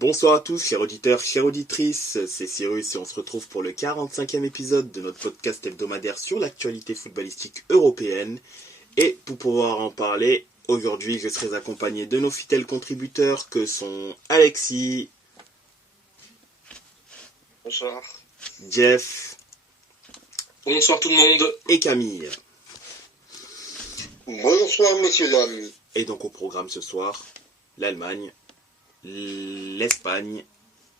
Bonsoir à tous, chers auditeurs, chères auditrices, c'est Cyrus et on se retrouve pour le 45e épisode de notre podcast hebdomadaire sur l'actualité footballistique européenne. Et pour pouvoir en parler, aujourd'hui je serai accompagné de nos fidèles contributeurs que sont Alexis. Bonsoir. Jeff. Bonsoir tout le monde. Et Camille. Bonsoir messieurs dames. Et donc au programme ce soir, l'Allemagne, l'Espagne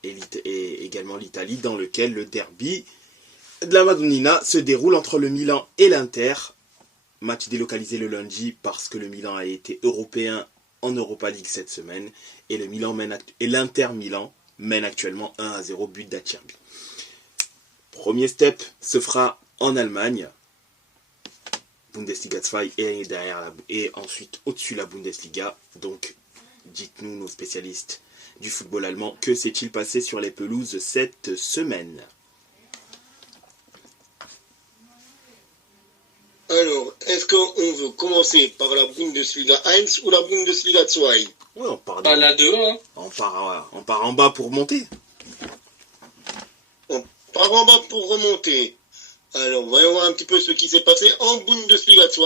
et également l'Italie, dans lequel le derby de la Madonnina se déroule entre le Milan et l'Inter. Match délocalisé le lundi parce que le Milan a été européen en Europa League cette semaine et l'Inter Milan mène actuellement 1-0 but d'Acerbi. Premier step se fera en Allemagne, Bundesliga 2 et ensuite au-dessus la Bundesliga. Donc dites-nous, nos spécialistes du football allemand, que s'est-il passé sur les pelouses cette semaine? Alors, est-ce qu'on veut commencer par la Bundesliga 1 ou la Bundesliga 2? Oui, on part la 2, hein. On part en bas pour monter. On part en bas pour remonter. Alors, voyons voir un petit peu ce qui s'est passé en Bundesliga 2.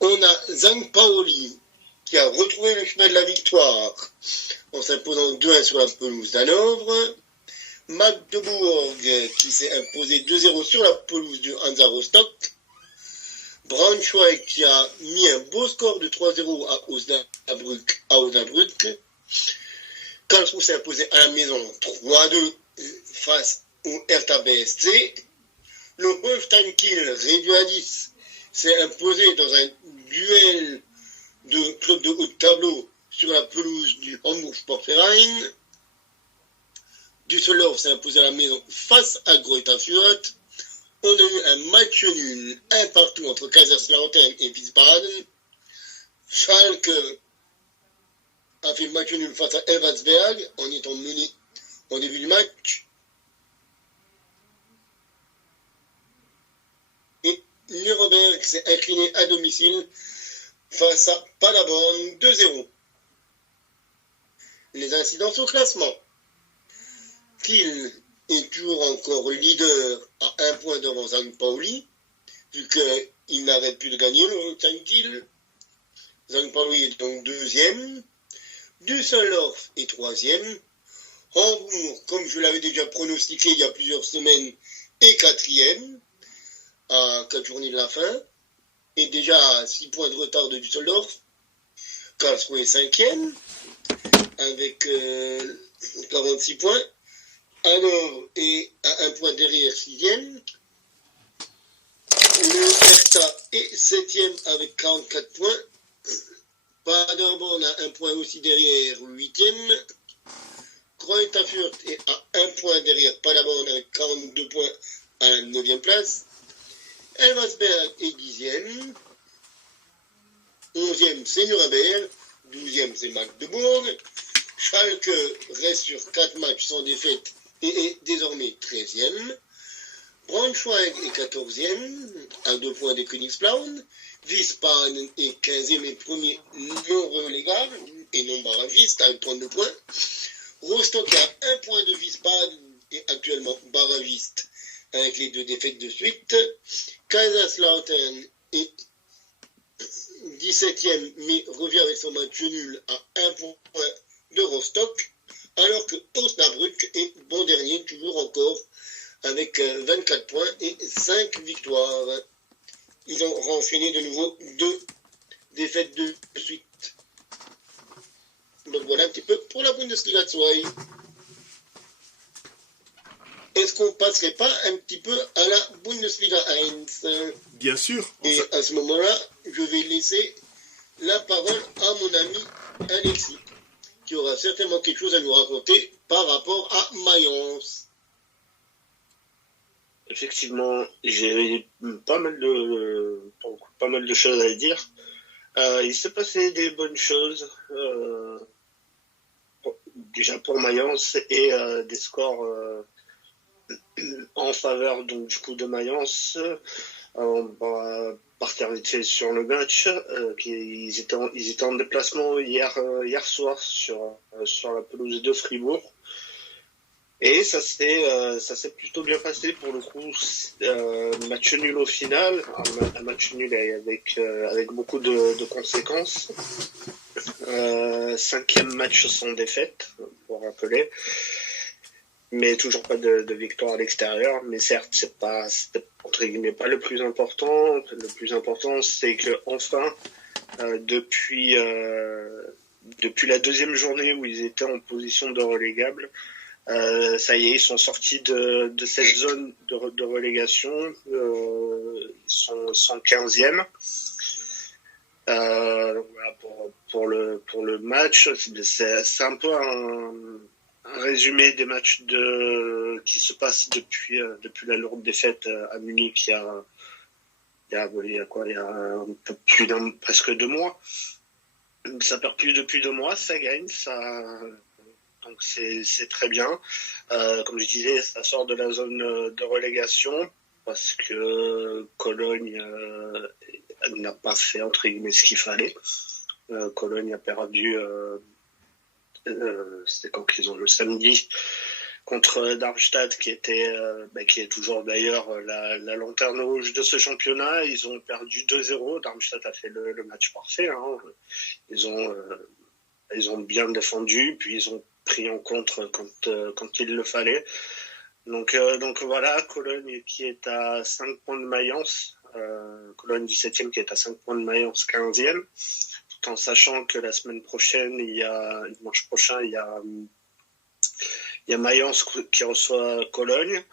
On a St. Pauli qui a retrouvé le chemin de la victoire en s'imposant 2-1 sur la pelouse d'Hanovre. Magdebourg qui s'est imposé 2-0 sur la pelouse du Hansa Rostock. Braunschweig qui a mis un beau score de 3-0 à Osnabrück. Karlsruhe s'est imposé à la maison 3-2 face au Hertha BSC. Le Holstein Kiel, réduit à 10, s'est imposé dans un duel de club de haut de tableau sur la pelouse du Hamburg Sportverein. Düsseldorf s'est imposé à la maison face à Greuther Fürth. On a eu un match nul, un partout entre Kaiserslautern et Wiesbaden. Schalke a fait le match nul face à Elversberg en étant mené au début du match. Et Nuremberg s'est incliné à domicile face à Paderborn 2-0. Les incidences au classement. Kiel est toujours encore leader à 1 point devant St. Pauli, vu qu'il n'arrête plus de gagner le Holstein Kiel. St. Pauli est donc deuxième. Düsseldorf est troisième. Hambourg, comme je l'avais déjà pronostiqué il y a plusieurs semaines, est quatrième, à 4 journées de la fin, et déjà à 6 points de retard de Düsseldorf. Karlsruhe est cinquième, avec 46 points. Hanovre est à 1 point derrière 6e. Le Hertha est 7e avec 44 points. Paderborn a 1 point aussi derrière 8e. Greuther Fürth est à 1 point derrière Paderborn avec 42 points à la 9e place. Elversberg est 10e. 11e c'est Nuremberg. 12e c'est Magdebourg. Schalke reste sur 4 matchs sans défaite et est désormais 13e. Braunschweig est 14e, à 2 points des Königsblauen. Wiesbaden est 15e et premier non relégable et non barragiste avec 32 points. Rostock a 1 point de Wiesbaden et actuellement barragiste avec les 2 défaites de suite. Kaiserslautern est 17e mais revient avec son match nul à 1 point de Rostock. Alors que Osnabrück est bon dernier, toujours encore, avec 24 points et 5 victoires. Ils ont renchaîné de nouveau 2 défaites de suite. Donc voilà un petit peu pour la Bundesliga 2. Est-ce qu'on passerait pas un petit peu à la Bundesliga 1? Bien sûr. Et à ce moment-là, je vais laisser la parole à mon ami Alexis, qui aura certainement quelque chose à nous raconter par rapport à Mayence. Effectivement, j'ai pas mal de choses à dire. Il s'est passé des bonnes choses, déjà pour Mayence, et des scores en faveur donc du coup de Mayence. partir vite fait sur le match. Ils étaient en déplacement hier soir sur la pelouse de Fribourg. Et ça s'est plutôt bien passé pour le coup. Match nul au final, un match nul avec beaucoup de conséquences. 5e match sans défaite, pour rappeler. Mais toujours pas de victoire à l'extérieur. Mais certes, c'était entre guillemets pas le plus important. Le plus important, c'est que enfin, depuis la deuxième journée où ils étaient en position de relégable, ça y est, ils sont sortis de cette zone de relégation. Ils sont 15e. Donc voilà pour le match, c'est un peu un résumé des matchs qui se passent depuis la lourde défaite à Munich il y a un peu presque 2 mois. Ça perd plus depuis 2 mois, ça gagne, donc c'est très bien. Comme je disais, ça sort de la zone de relégation parce que Cologne n'a pas fait entre guillemets ce qu'il fallait. Cologne a perdu. C'était quand qu'ils ont le samedi contre Darmstadt qui est toujours d'ailleurs la lanterne rouge de ce championnat. Ils ont perdu 2-0. Darmstadt a fait le match parfait. Hein. Ils ont bien défendu, puis ils ont pris en contre quand il le fallait. Donc voilà, Cologne qui est à 5 points de Mayence, Cologne 17e qui est à 5 points de Mayence 15e, tout en sachant que la semaine prochaine, dimanche prochain, il y a Mayence qui reçoit Cologne.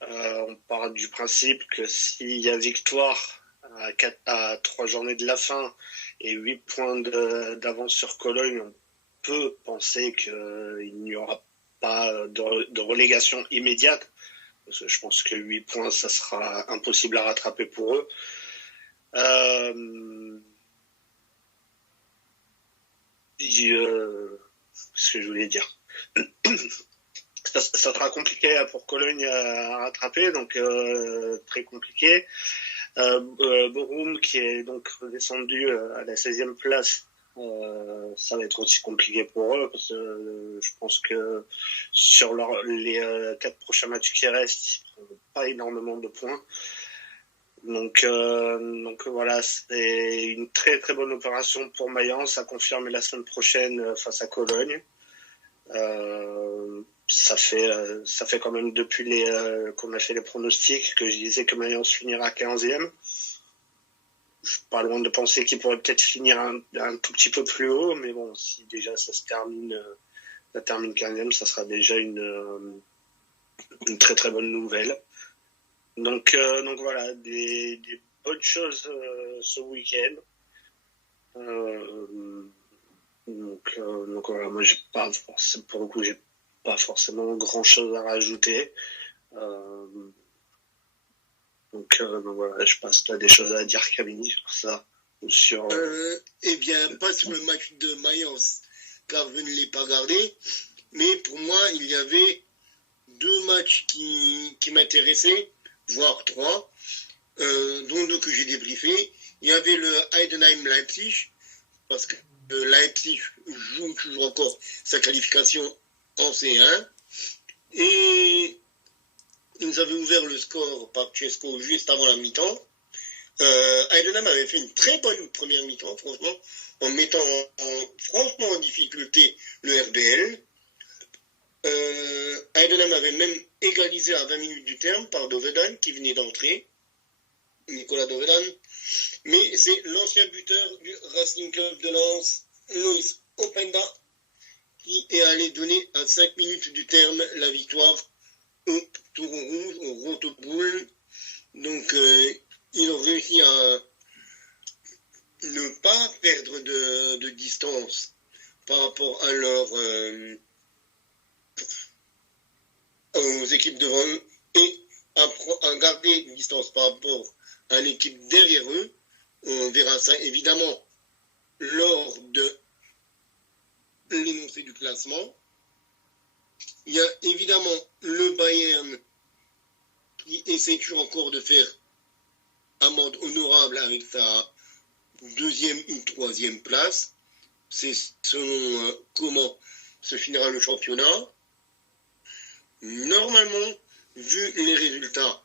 On part du principe que s'il y a victoire à 3 journées de la fin et 8 points d'avance sur Cologne, on peut penser qu'il n'y aura pas de relégation immédiate. Parce que je pense que 8 points, ça sera impossible à rattraper pour eux. Ce que je voulais dire. Ça sera compliqué pour Cologne à rattraper, donc très compliqué. Bochum qui est donc redescendu à la 16e place, ça va être aussi compliqué pour eux parce que je pense que sur les 4 prochains matchs qui restent, ils n'ont pas énormément de points. Donc voilà, c'est une très très bonne opération pour Mayence à confirmer la semaine prochaine face à Cologne. Ça fait quand même depuis qu'on a fait les pronostics que je disais que Mayence finira 15e. Je suis pas loin de penser qu'il pourrait peut-être finir un tout petit peu plus haut, mais bon, si déjà ça termine 15e, ça sera déjà une très très bonne nouvelle. Donc voilà, des bonnes choses ce week-end. Donc voilà, moi j'ai pas forcément grand chose à rajouter. Donc voilà, je pense que tu as des choses à dire, Camille, sur ça ou sur. Eh bien, pas sur le match de Mayence, car je ne l'ai pas gardé. Mais pour moi, il y avait 2 matchs qui m'intéressaient, voire 3, dont 2 que j'ai débriefés. Il y avait le Heidenheim-Leipzig, parce que Leipzig joue toujours encore sa qualification en C1. Et ils avaient ouvert le score par Cesco juste avant la mi-temps. Heidenheim avait fait une très bonne première mi-temps, franchement, en mettant franchement en difficulté le RBL. Heidenheim avait même égalisé à 20 minutes du terme par Dovedan qui venait d'entrer, Nicolas Dovedan. Mais c'est l'ancien buteur du Racing Club de Lens, Loïs Openda, qui est allé donner à 5 minutes du terme la victoire au Touron Rouge, au Rotoboul. Donc ils ont réussi à ne pas perdre de distance par rapport à aux équipes devant eux et à garder une distance par rapport à l'équipe derrière eux. On verra ça évidemment lors de l'énoncé du classement. Il y a évidemment le Bayern qui essaie toujours encore de faire amende honorable avec sa deuxième ou troisième place. C'est selon comment se finira le championnat. Normalement, vu les résultats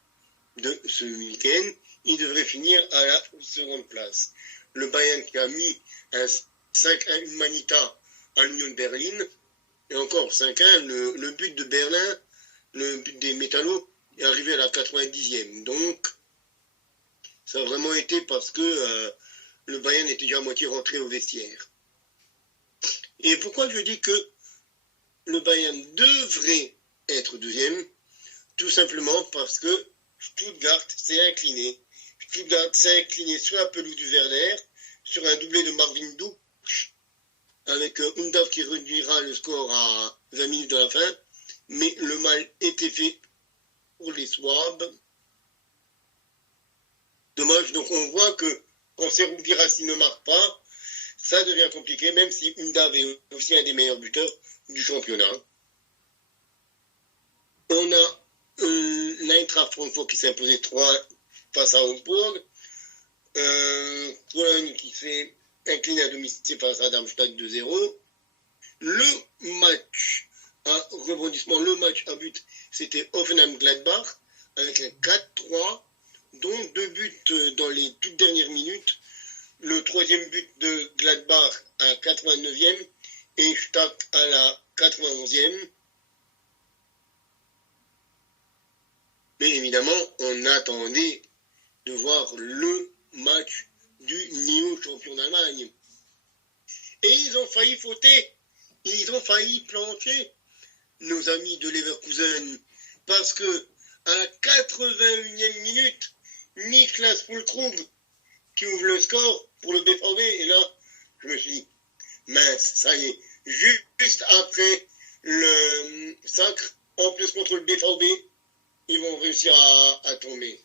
de ce week-end, il devrait finir à la seconde place. Le Bayern qui a mis un 5-1 Humanita à l'Union de Berlin, et encore 5-1, le but de Berlin, le but des Métallos, est arrivé à la 90e. Donc, ça a vraiment été parce que le Bayern était déjà à moitié rentré au vestiaire. Et pourquoi je dis que le Bayern devrait être deuxième? Tout simplement parce que Stuttgart s'est incliné. Stuttgart s'est incliné sur la pelouse du Werder, sur un doublé de Marvin Duksch, avec Undav qui réduira le score à 20 minutes de la fin. Mais le mal était fait pour les Swabs. Dommage, donc on voit que quand Serhou Guirassy ne marque pas, ça devient compliqué, même si Undav est aussi un des meilleurs buteurs du championnat. On a l'Eintracht Francfort qui s'est imposé 3 face à Augsbourg. Cologne qui s'est incliné à domicile face à Darmstadt 2-0. Le match à rebondissement, le match à but, c'était Hoffenheim-Gladbach avec un 4-3, dont 2 buts dans les toutes dernières minutes. Le troisième but de Gladbach à la 89e et Stark à la 91e. Mais évidemment, on attendait de voir le match du néo-champion d'Allemagne. Et ils ont failli fauter, ils ont failli plancher, nos amis de Leverkusen, parce que à la 81e minute, Niklas Füllkrug qui ouvre le score pour le BVB, et là, je me suis dit, mince, ça y est, juste après le sacre, en plus contre le BVB, ils vont réussir à tomber.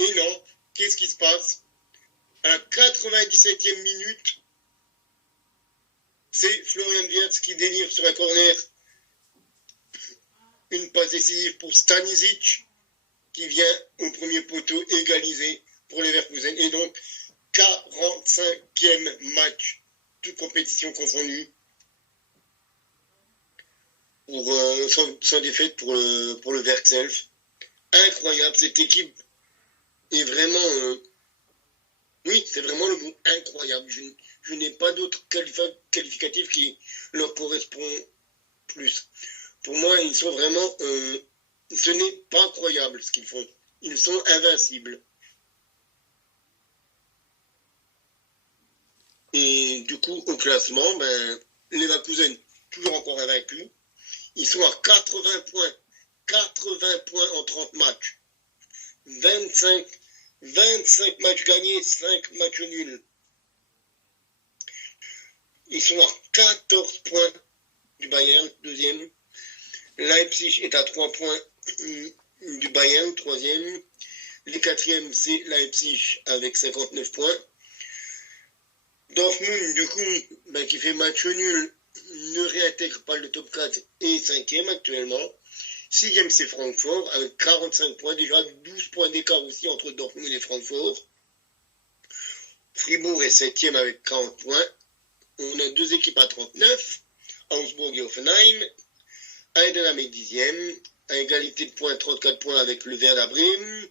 Et non, qu'est-ce qui se passe? À la 97e minute, c'est Florian Wirtz qui délivre sur un corner une passe décisive pour Stanisic, qui vient au premier poteau égaliser pour les Leverkusen. Et donc, 45e match, toute compétition confondue, sans défaite pour le Werkself. Incroyable, cette équipe est vraiment... oui, c'est vraiment le mot incroyable. Je n'ai pas d'autre qualificatif qui leur correspond plus. Pour moi, ils sont vraiment... ce n'est pas incroyable ce qu'ils font. Ils sont invincibles. Et du coup, au classement, les Leverkusen, toujours encore invaincus. Ils sont à 80 points. 80 points en 30 matchs. 25 matchs gagnés, 5 matchs nuls. Ils sont à 14 points du Bayern, deuxième. Leipzig est à 3 points du Bayern, troisième. Les quatrièmes, c'est Leipzig avec 59 points. Dortmund, du coup, qui fait match nul, ne réintègre pas le top 4 et cinquième actuellement. Sixième, c'est Francfort avec 45 points, déjà 12 points d'écart aussi entre Dortmund et Francfort. Fribourg est septième avec 40 points. On a 2 équipes à 39, Augsbourg et Hoffenheim. Heidenheim est 10e, à égalité de points, 34 points avec le Werder Bremen.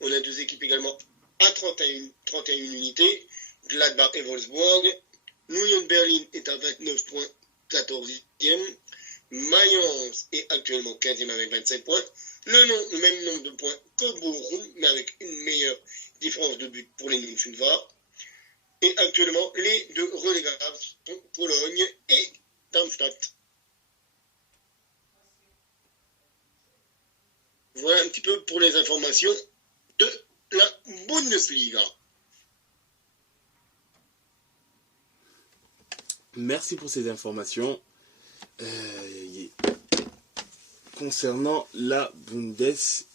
On a 2 équipes également à 31 unités, Gladbach et Wolfsburg. L'Union de Berlin est à 29 points, 14e. Mayence est actuellement 15e avec 27 points. Le même nombre de points que Bochum, mais avec une meilleure différence de but pour les Mönchengladbach. Et actuellement, les 2 relégables sont Cologne et Darmstadt. Voilà un petit peu pour les informations de la Bundesliga. Merci pour ces informations. Concernant la Bundesliga.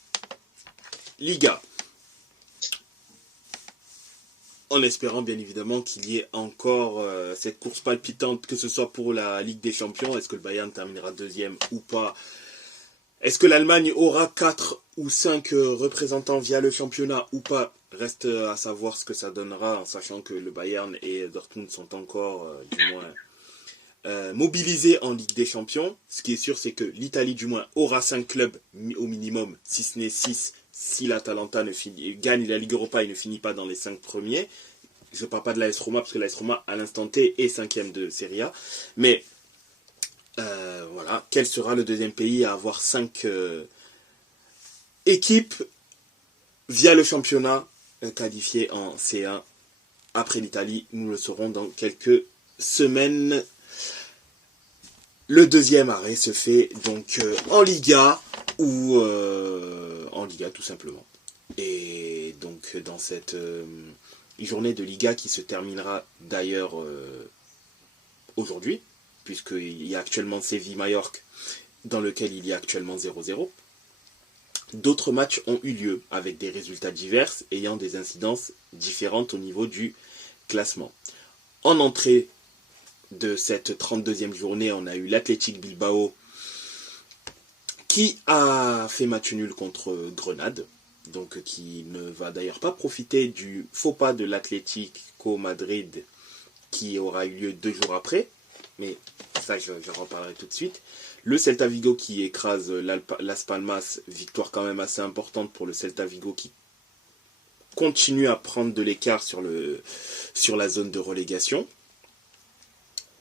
En espérant bien évidemment qu'il y ait encore cette course palpitante, que ce soit pour la Ligue des Champions. Est-ce que le Bayern terminera deuxième ou pas? Est-ce que l'Allemagne aura 4 ou 5 représentants via le championnat ou pas? Reste à savoir ce que ça donnera, en sachant que le Bayern et Dortmund sont encore, du moins, mobilisés en Ligue des Champions. Ce qui est sûr, c'est que l'Italie, du moins, aura 5 clubs au minimum, si ce n'est 6, si l'Atalanta gagne la Ligue Europa et ne finit pas dans les 5 premiers. Je ne parle pas de l'AS Roma, parce que l'AS Roma, à l'instant T, est 5e de Serie A. Mais, voilà, quel sera le deuxième pays à avoir 5 équipes via le championnat qualifiées en C1 après l'Italie? Nous le saurons dans quelques semaines. Le deuxième arrêt se fait donc en Liga, ou en Liga tout simplement. Et donc dans cette journée de Liga qui se terminera d'ailleurs aujourd'hui, puisqu'il y a actuellement Séville-Majorque, dans lequel il y a actuellement 0-0. D'autres matchs ont eu lieu avec des résultats divers ayant des incidences différentes au niveau du classement. En entrée de cette 32e journée, on a eu l'Athletic Bilbao qui a fait match nul contre Grenade, donc qui ne va d'ailleurs pas profiter du faux pas de l'Atlético Madrid qui aura eu lieu 2 jours après, mais ça j'en reparlerai tout de suite. Le Celta Vigo qui écrase Las Palmas, victoire quand même assez importante pour le Celta Vigo qui continue à prendre de l'écart sur la zone de relégation.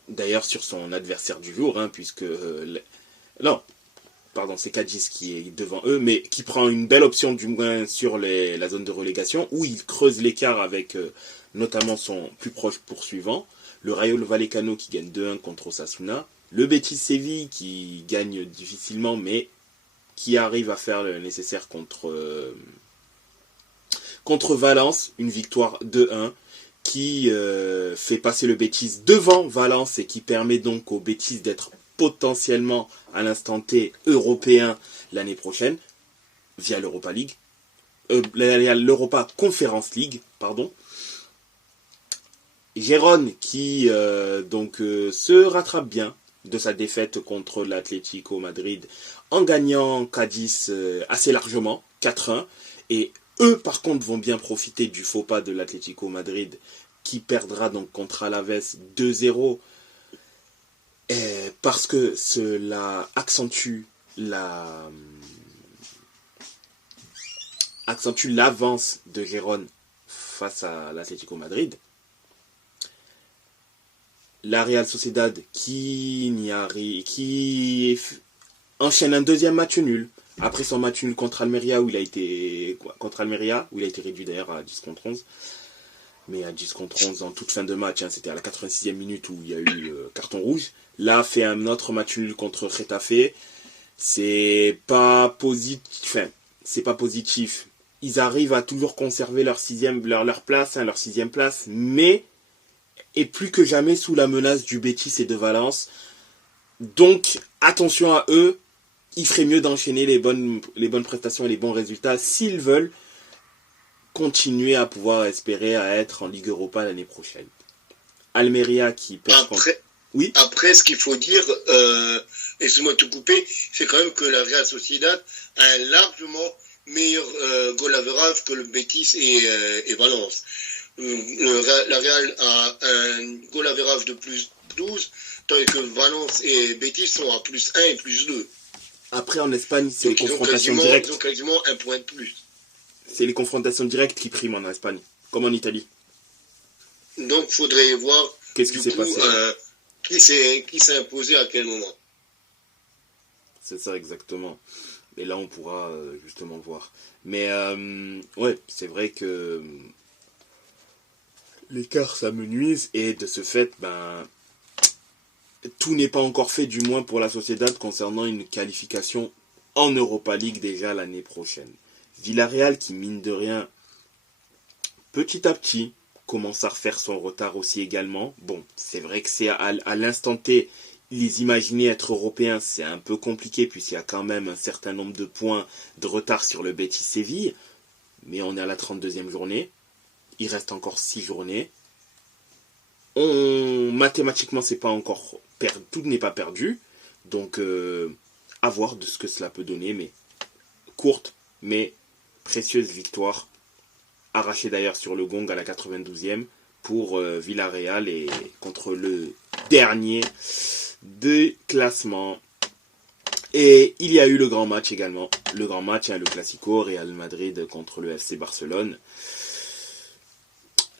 D'ailleurs sur son adversaire du jour, puisque... non, pardon, c'est Cadiz qui est devant eux, mais qui prend une belle option du moins sur la zone de relégation, où il creuse l'écart avec notamment son plus proche poursuivant, le Rayo Vallecano qui gagne 2-1 contre Osasuna, le Betis Séville qui gagne difficilement, mais qui arrive à faire le nécessaire contre Valence, une victoire 2-1, qui fait passer le Betis devant Valence et qui permet donc au Betis d'être potentiellement à l'instant T européen l'année prochaine via l'Europa League, l'Europa Conference League, pardon. Gérone qui se rattrape bien de sa défaite contre l'Atlético Madrid en gagnant Cadiz assez largement, 4-1, et eux par contre vont bien profiter du faux pas de l'Atlético Madrid qui perdra donc contre Alaves 2-0, parce que cela accentue l'avance de Gérone face à l'Atlético Madrid. La Real Sociedad qui enchaîne un deuxième match nul après son match nul contre Almeria où il a été réduit d'ailleurs à 10 contre 11. Mais à 10 contre 11 en toute fin de match, c'était à la 86e minute où il y a eu carton rouge. Là, fait un autre match nul contre Getafe. C'est pas positif. Ils arrivent à toujours conserver leur sixième place, mais est plus que jamais sous la menace du Betis et de Valence. Donc, attention à eux. Il ferait mieux d'enchaîner les bonnes prestations et les bons résultats s'ils veulent continuer à pouvoir espérer à être en Ligue Europa l'année prochaine. Almeria qui perd... Oui. Après, ce qu'il faut dire, excuse-moi de te couper, c'est quand même que la Real Sociedad a un largement meilleur goal average que le Betis et Valence. La Real a un goal average de plus 12, tandis que Valence et Betis sont à plus 1 et plus 2. Après, en Espagne, c'est les confrontations directes. Ils ont quasiment un point de plus. C'est les confrontations directes qui priment en Espagne, comme en Italie. Donc, il faudrait voir qu'est-ce qui s'est passé, qui s'est imposé à quel moment. C'est ça, exactement. Et là, on pourra justement voir. Mais, ouais, c'est vrai que l'écart, ça me nuise. Et de ce fait, tout n'est pas encore fait, du moins pour la Sociedad, concernant une qualification en Europa League déjà l'année prochaine. Villarreal qui, mine de rien, petit à petit, commence à refaire son retard aussi également. Bon, c'est vrai que c'est à l'instant T, les imaginer être européens, c'est un peu compliqué, puisqu'il y a quand même un certain nombre de points de retard sur le Betis Séville. Mais on est à la 32e journée. Il reste encore 6 journées. Mathématiquement, c'est pas encore tout n'est pas perdu. Donc, à voir de ce que cela peut donner. Mais courte, mais précieuse victoire arraché d'ailleurs sur le gong à la 92e pour Villarreal et contre le dernier de classement. Et il y a eu le grand match également. Le grand match, le Classico, Real Madrid contre le FC Barcelone.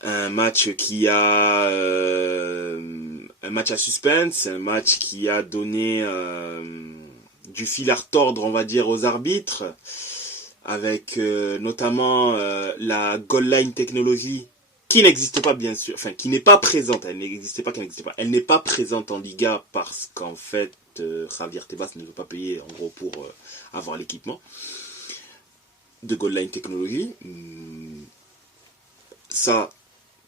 Un match qui a... un match à suspense, un match qui a donné du fil à retordre, on va dire, aux arbitres, avec notamment la goal line technologie qui n'existe pas, bien sûr, enfin qui n'est pas présente, elle n'est pas présente en Liga parce qu'en fait Javier Tebas ne veut pas payer en gros pour avoir l'équipement de goal line technologie. Ça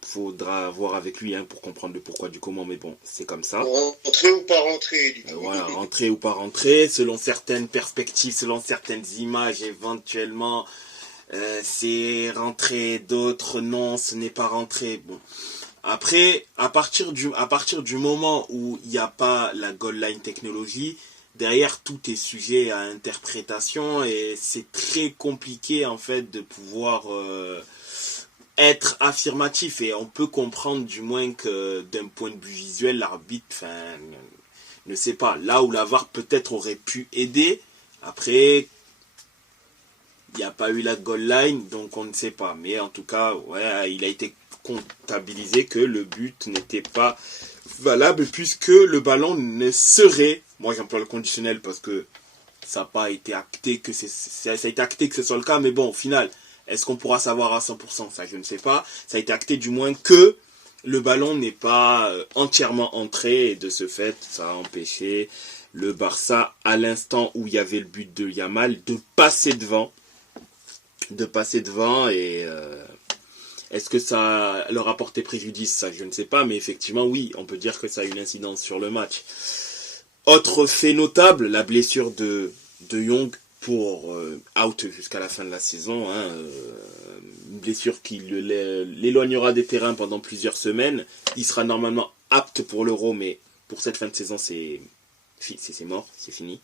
faudra voir avec lui pour comprendre le pourquoi du comment, mais bon, c'est comme ça. Rentrer ou pas rentrer, voilà, rentrer ou pas rentrer, selon certaines perspectives, selon certaines images, éventuellement, c'est rentré, d'autres non, ce n'est pas rentré. Bon. Après, à partir du moment où il n'y a pas la goal line technologie, derrière tout est sujet à interprétation et c'est très compliqué en fait de pouvoir être affirmatif, et on peut comprendre du moins que d'un point de vue visuel l'arbitre ne sait pas, là où la VAR peut-être aurait pu aider. Après il n'y a pas eu la goal line, donc on ne sait pas, mais en tout cas ouais, il a été comptabilisé que le but n'était pas valable puisque le ballon ne serait, moi j'emploie le conditionnel parce que ça n'a pas été acté que ça a été acté que ce soit le cas, mais bon, au final est-ce qu'on pourra savoir à 100%? Ça, je ne sais pas. Ça a été acté du moins que le ballon n'est pas entièrement entré. Et de ce fait, ça a empêché le Barça, à l'instant où il y avait le but de Yamal, de passer devant. Et est-ce que ça leur a porté préjudice? Ça, je ne sais pas. Mais effectivement, oui, on peut dire que ça a une incidence sur le match. Autre fait notable, la blessure de Jong pour out jusqu'à la fin de la saison, une blessure qui l'éloignera des terrains pendant plusieurs semaines. Il sera normalement apte pour l'Euro, mais pour cette fin de saison c'est mort, c'est fini.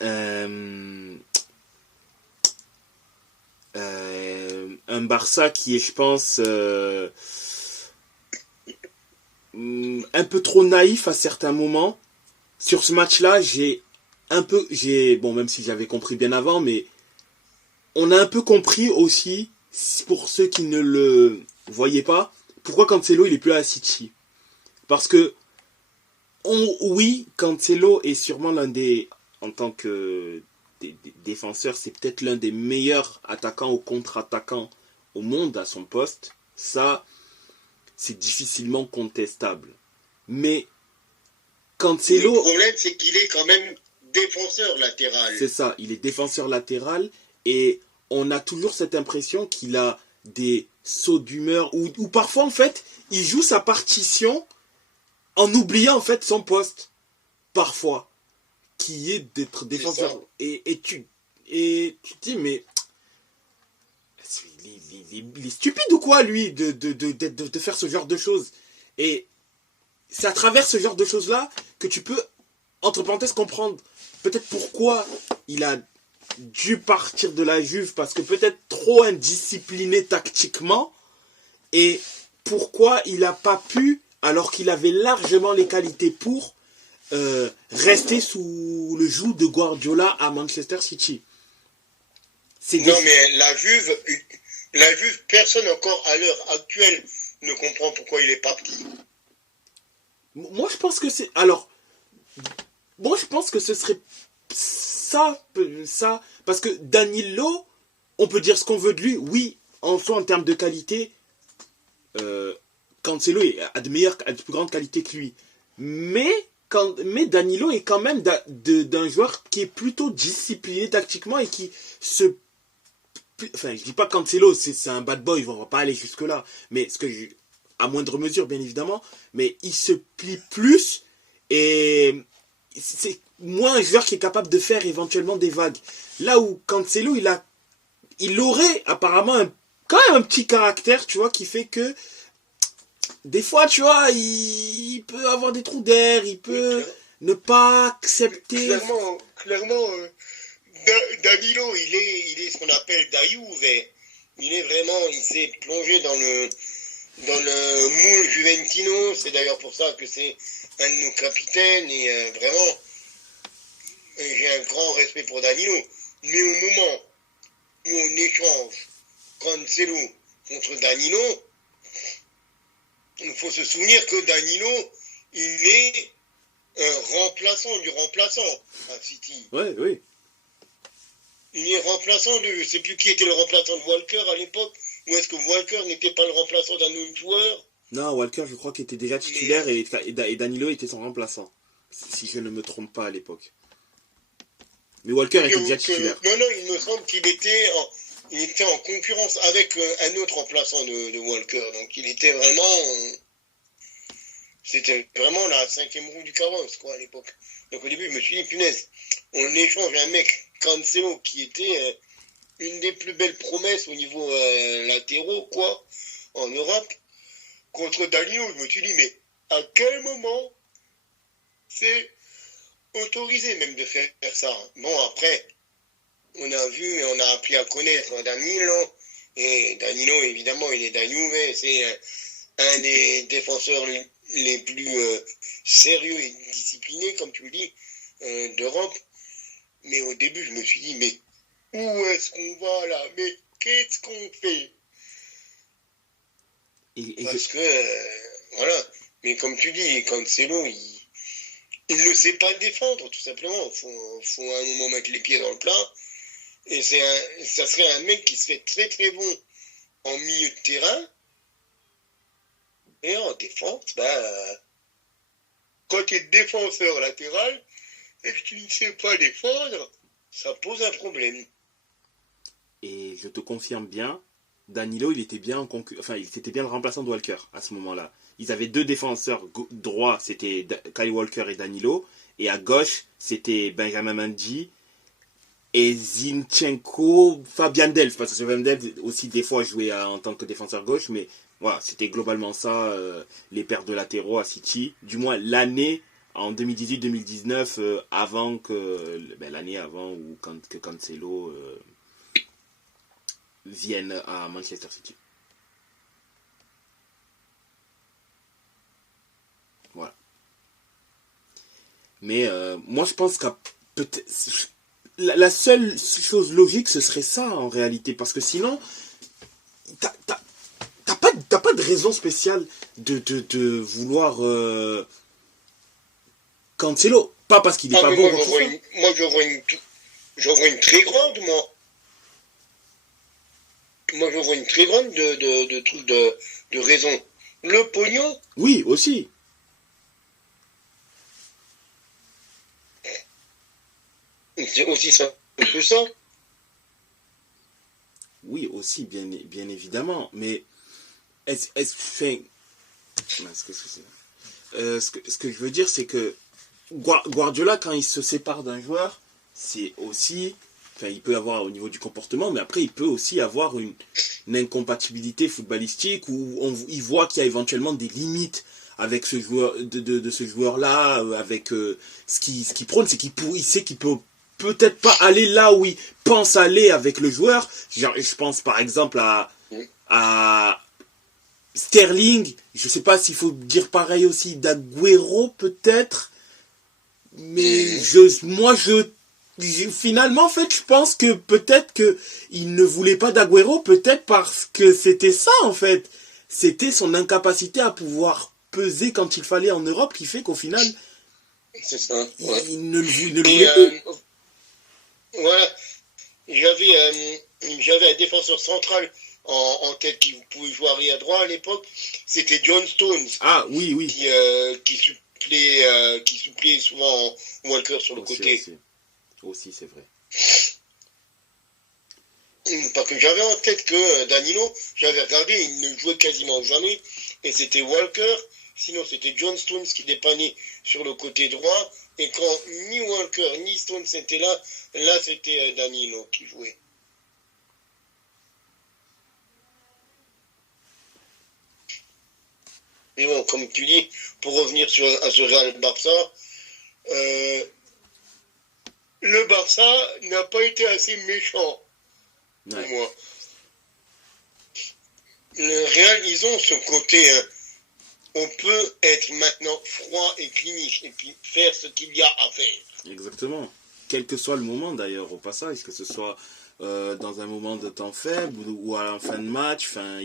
Un Barça qui est, je pense, un peu trop naïf à certains moments. Sur ce match-là, bon, même si j'avais compris bien avant, mais on a un peu compris aussi, pour ceux qui ne le voyaient pas, pourquoi Cancelo il est plus à City. Parce que, oui, Cancelo est sûrement l'un des, en tant que défenseur, c'est peut-être l'un des meilleurs attaquants ou contre-attaquants au monde à son poste. Ça, c'est difficilement contestable. Mais Cancelo... Le problème, c'est qu'il est quand même défenseur latéral. C'est ça, il est défenseur latéral et on a toujours cette impression qu'il a des sauts d'humeur ou parfois en fait il joue sa partition en oubliant en fait son poste parfois qui est d'être défenseur et tu te dis mais il est stupide ou quoi lui de faire ce genre de choses, et c'est à travers ce genre de choses là que tu peux entre parenthèses comprendre peut-être pourquoi il a dû partir de la Juve, parce que peut-être trop indiscipliné tactiquement, et pourquoi il n'a pas pu, alors qu'il avait largement les qualités pour rester sous le joug de Guardiola à Manchester City. Mais la Juve, personne encore à l'heure actuelle ne comprend pourquoi il est parti. Moi je pense que c'est... Alors, moi je pense que ce serait ça, parce que Danilo, on peut dire ce qu'on veut de lui, oui, en soi en termes de qualité, Cancelo a de plus grandes qualités que lui, mais Danilo est quand même d'un joueur qui est plutôt discipliné tactiquement et qui se... Enfin, je dis pas Cancelo, c'est un bad boy, on va pas aller jusque là, mais à moindre mesure bien évidemment, mais il se plie plus et c'est moins un joueur qui est capable de faire éventuellement des vagues. Là où Cancelo, il aurait apparemment quand même un petit caractère, tu vois, qui fait que des fois, tu vois, il peut avoir des trous d'air, il peut ne pas accepter... Clairement, Danilo, il est ce qu'on appelle Dajuve. il s'est plongé dans le moule Juventino. C'est d'ailleurs pour ça que c'est un de nos capitaines et vraiment, j'ai un grand respect pour Danilo. Mais au moment où on échange Cancelo contre Danilo, il faut se souvenir que Danilo, il est un remplaçant du remplaçant à City. Ouais, oui. Il est remplaçant de, je ne sais plus qui était le remplaçant de Walker à l'époque, ou est-ce que Walker n'était pas le remplaçant d'un autre joueur? Non, Walker, je crois qu'il était déjà titulaire et Danilo était son remplaçant. Si je ne me trompe pas à l'époque. Mais Walker était déjà titulaire. Non, il me semble qu'il était en concurrence avec un autre remplaçant de Walker. Donc il était vraiment... c'était vraiment la 5e roue du carrosse, quoi, à l'époque. Donc au début, je me suis dit, punaise, on échange un mec, Cancelo, qui était une des plus belles promesses au niveau latéraux, quoi, en Europe, contre Danilo. Je me suis dit, mais à quel moment c'est autorisé même de faire ça? Bon, après, on a vu et on a appris à connaître Danilo. Et Danilo, évidemment, il est Danilo, c'est un des défenseurs les plus sérieux et disciplinés, comme tu le dis, d'Europe. Mais au début, je me suis dit, mais où est-ce qu'on va là? Mais qu'est-ce qu'on fait? Parce que, voilà. Mais comme tu dis, Cancelo, il ne sait pas défendre, tout simplement. Faut à un moment mettre les pieds dans le plat. Et ça serait un mec qui serait très très bon en milieu de terrain. Et en défense, quand tu es défenseur latéral et que tu ne sais pas défendre, ça pose un problème. Et je te confirme bien, Danilo, il était bien c'était bien le remplaçant de Walker à ce moment-là. Ils avaient deux défenseurs droits, c'était Kyle Walker et Danilo, et à gauche, c'était Benjamin Mendy et Zinchenko, Fabian Delph, parce que Fabian Delph aussi des fois jouait en tant que défenseur gauche, mais voilà, c'était globalement ça, les paires de latéraux à City, du moins l'année en 2018-2019, avant que l'année avant que Cancelo vienne à Manchester City. Voilà. Mais moi je pense qu'à peut-être la seule chose logique ce serait ça en réalité, parce que sinon t'as pas de raison spéciale de vouloir Cancelo, pas parce qu'il est pas bon. Moi j'en vois une très grande, moi. Moi, je vois une très grande de raison. Le pognon. Oui, aussi. C'est aussi simple que ça. Oui, aussi, bien évidemment. Mais ce que je veux dire, c'est que Guardiola, quand il se sépare d'un joueur, c'est aussi... Enfin, il peut avoir au niveau du comportement, mais après, il peut aussi avoir une incompatibilité footballistique où il voit qu'il y a éventuellement des limites avec ce joueur, de ce joueur-là, avec ce qu'il prône, c'est il sait qu'il peut peut-être pas aller là où il pense aller avec le joueur. Je pense par exemple à Sterling, je sais pas s'il faut dire pareil aussi d'Aguero peut-être, mais finalement, en fait, je pense que peut-être qu'il ne voulait pas d'Aguero, peut-être parce que c'était ça, en fait. C'était son incapacité à pouvoir peser quand il fallait en Europe qui fait qu'au final, c'est ça, ouais. il ne le voulait plus. Voilà. J'avais un défenseur central en tête qui pouvait jouer arrière droit à l'époque. C'était John Stones. Ah, oui. Qui supplée souvent Walker sur le côté. Aussi, c'est vrai. Parce que j'avais en tête que Danilo, j'avais regardé, il ne jouait quasiment jamais. Et c'était Walker, sinon c'était John Stones qui dépannait sur le côté droit. Et quand ni Walker ni Stones étaient là c'était Danilo qui jouait. Mais bon, comme tu dis, pour revenir à ce Real Barça, le Barça n'a pas été assez méchant pour moi. le Real, ils ont ce côté, on peut être maintenant froid et clinique et puis faire ce qu'il y a à faire. Exactement. Quel que soit le moment d'ailleurs, au passage, que ce soit dans un moment de temps faible ou à la fin de match, enfin,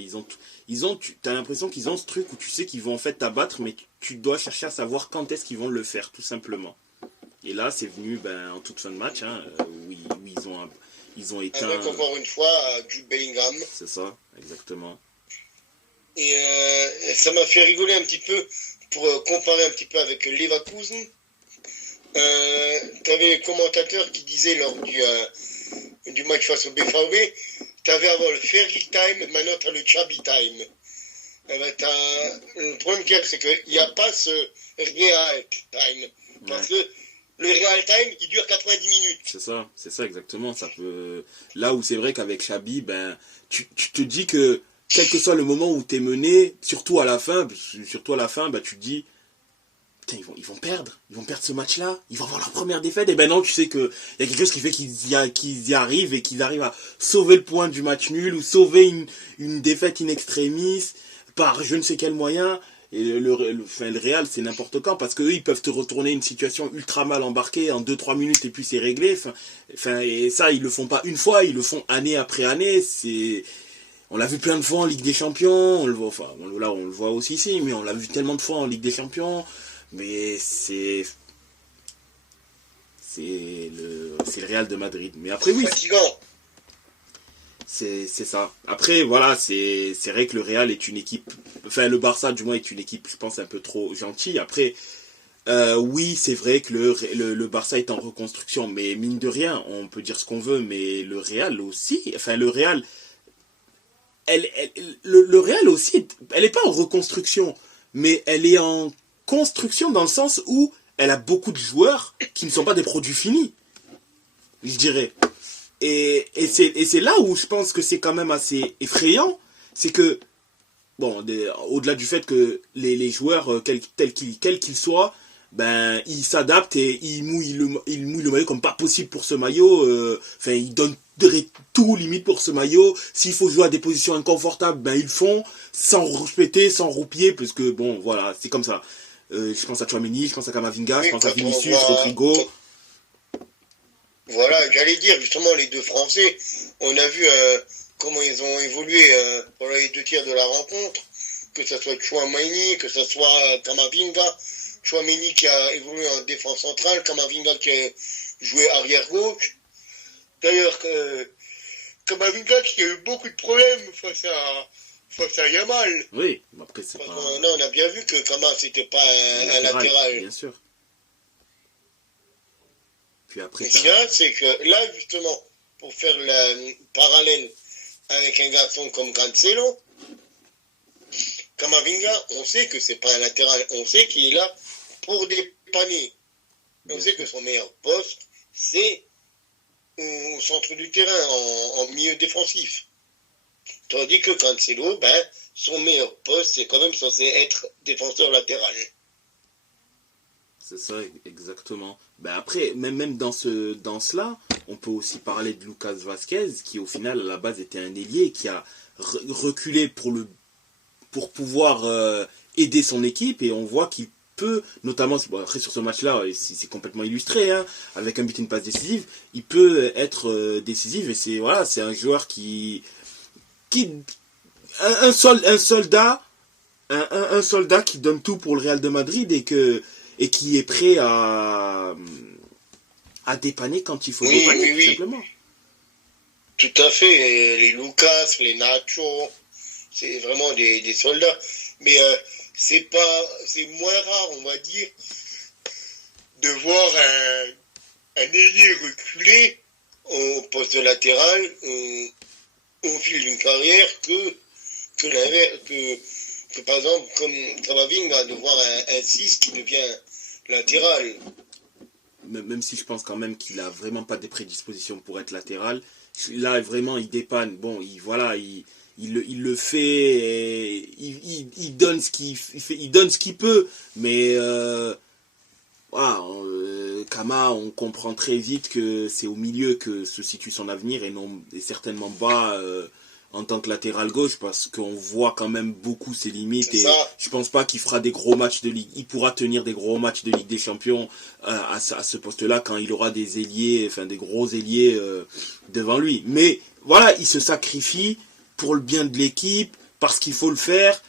t'as l'impression qu'ils ont ce truc où tu sais qu'ils vont en fait t'abattre, mais tu dois chercher à savoir quand est-ce qu'ils vont le faire, tout simplement. Et là, c'est venu en toute fin de match, où ils ont éteint. Avec encore une fois Jude Bellingham. C'est ça, exactement. Et ça m'a fait rigoler un petit peu pour comparer un petit peu avec Leverkusen. T'avais les commentateurs qui disaient lors du match face au BVB, t'avais avant le Fergie Time, maintenant t'as le Chabi Time. Le problème qu'il y a, c'est qu'il n'y a pas ce Real Time. Parce que le Real Time, il dure 90 minutes. C'est ça exactement. Ça peut... Là où c'est vrai qu'avec Chabi, tu te dis que quel que soit le moment où t'es mené, surtout à la fin, tu te dis, putain, ils vont perdre ce match-là, ils vont avoir leur première défaite, et ben non, tu sais qu'il y a quelque chose qui fait qu'ils y arrivent, et qu'ils arrivent à sauver le point du match nul, ou sauver une défaite in extremis, par je ne sais quel moyen. Et le Real, c'est n'importe quand, parce qu'eux, ils peuvent te retourner une situation ultra mal embarquée en 2-3 minutes, et puis c'est réglé. Et ça, ils le font pas une fois, ils le font année après année. On l'a vu plein de fois en Ligue des Champions, on le voit aussi ici, mais on l'a vu tellement de fois en Ligue des Champions. Mais c'est le Real de Madrid. Mais après, oui. Fatigant. C'est ça. Après, voilà, c'est vrai que le Real est une équipe... Enfin, le Barça, du moins, est une équipe, je pense, un peu trop gentille. Après, oui, c'est vrai que le Barça est en reconstruction. Mais mine de rien, on peut dire ce qu'on veut, mais le Real aussi... Enfin, le Real... Le Real aussi, elle n'est pas en reconstruction, mais elle est en construction dans le sens où elle a beaucoup de joueurs qui ne sont pas des produits finis, je dirais. Et c'est là où je pense que c'est quand même assez effrayant, c'est que, bon, au-delà du fait que les joueurs, quels qu'ils soient, ils s'adaptent et ils mouillent le maillot comme pas possible pour ce maillot. Ils donnent tout limite pour ce maillot. S'il faut jouer à des positions inconfortables, ils le font sans rouspéter, sans roupiller, parce que bon, voilà, c'est comme ça. Je pense à Tchouaméni, je pense à Camavinga, je pense à Vinicius, Rodrigo. Voilà, j'allais dire justement les deux Français. On a vu comment ils ont évolué pendant les 2 tiers de la rencontre, que ce soit Tchouaméni, que ce soit Camavinga. Tchouaméni qui a évolué en défense centrale, Camavinga qui a joué arrière gauche. D'ailleurs, Camavinga qui a eu beaucoup de problèmes face à Yamal. Oui, après c'est pas... Non, on a bien vu que Kama c'était pas un latéral. Bien sûr. Puis après, c'est que là justement, pour faire le parallèle avec un garçon comme Cancelo, Camavinga, on sait que c'est pas un latéral, on sait qu'il est là pour dépanner. On sait que son meilleur poste, c'est au centre du terrain, en milieu défensif. Tandis que Cancelo, son meilleur poste, c'est quand même censé être défenseur latéral. C'est ça, exactement. Après, même dans cela, on peut aussi parler de Lucas Vazquez, qui au final, à la base, était un ailier, qui a reculé pour pouvoir aider son équipe, et on voit qu'il peut, notamment, après sur ce match-là, c'est complètement illustré, avec un but et une passe décisive, il peut être décisif, et c'est un joueur un soldat qui donne tout pour le Real de Madrid, et qui est prêt à dépanner quand il faut dépanner, tout simplement. Tout à fait, les Lucas, les Nacho, c'est vraiment des soldats. Mais c'est moins rare, on va dire, de voir un ailier reculé au poste latéral au fil d'une carrière que par exemple, comme Camavinga, de voir un 6 qui devient latéral. Même si je pense quand même qu'il a vraiment pas des prédispositions pour être latéral, là vraiment il dépanne. Bon, il le fait, il donne ce qu'il fait, il donne ce qu'il peut, mais Kama, on comprend très vite que c'est au milieu que se situe son avenir, et certainement pas en tant que latéral gauche parce qu'on voit quand même beaucoup ses limites C'est et ça. je pense pas qu'il fera des gros matchs de Ligue. Il pourra tenir des gros matchs de Ligue des Champions à ce poste-là quand il aura des ailiers, enfin des gros ailiers devant lui. Mais voilà, il se sacrifie pour le bien de l'équipe parce qu'il faut le faire,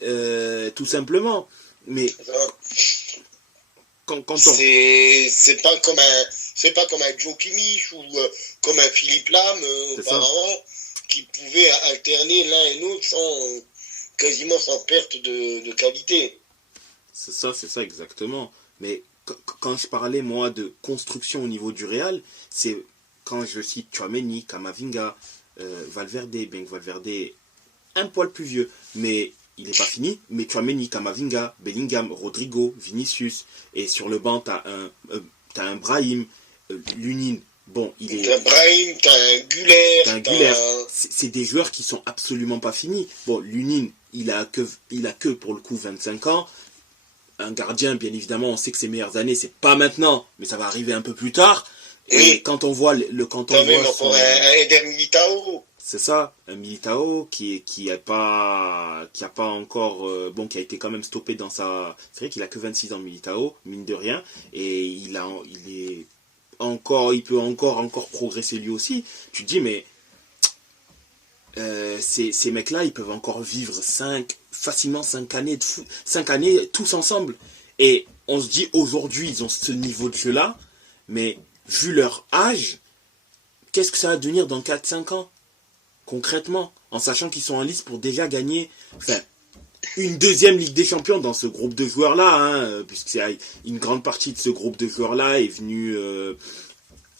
tout simplement. Mais C'est ça. quand on... C'est pas comme un Joe Kimmich ou comme un Philippe Lam C'est ça. auparavant qui pouvait alterner l'un et l'autre quasiment sans perte de qualité. C'est ça exactement. Mais quand je parlais, moi, de construction au niveau du Real, c'est quand je cite Tchouaméni, Camavinga, Valverde, bien que Valverde est un poil plus vieux, mais il n'est pas fini. Mais Tchouaméni, Camavinga, Bellingham, Rodrigo, Vinicius, et sur le banc, t'as un Brahim, Lunin. Bon, il est... T'as Brahim, t'as un Güler, C'est des joueurs qui sont absolument pas finis. Bon, Lunin, il a que pour le coup 25 ans. Un gardien, bien évidemment, on sait que ses meilleures années, c'est pas maintenant, mais ça va arriver un peu plus tard. Et Oui. quand on voit t'as même encore un Eder Militao. c'est ça, un Militao qui a pas encore qui a été quand même stoppé dans sa... C'est vrai qu'il a que 26 ans, Militao, mine de rien, et il peut encore progresser lui aussi. Tu te dis mais ces mecs-là, ils peuvent encore vivre facilement 5 années 5 années tous ensemble. Et on se dit aujourd'hui, ils ont ce niveau de jeu-là, mais vu leur âge, qu'est-ce que ça va devenir dans 4-5 ans concrètement, en sachant qu'ils sont en lice pour déjà gagner une deuxième Ligue des Champions dans ce groupe de joueurs-là, puisque une grande partie de ce groupe de joueurs-là est venue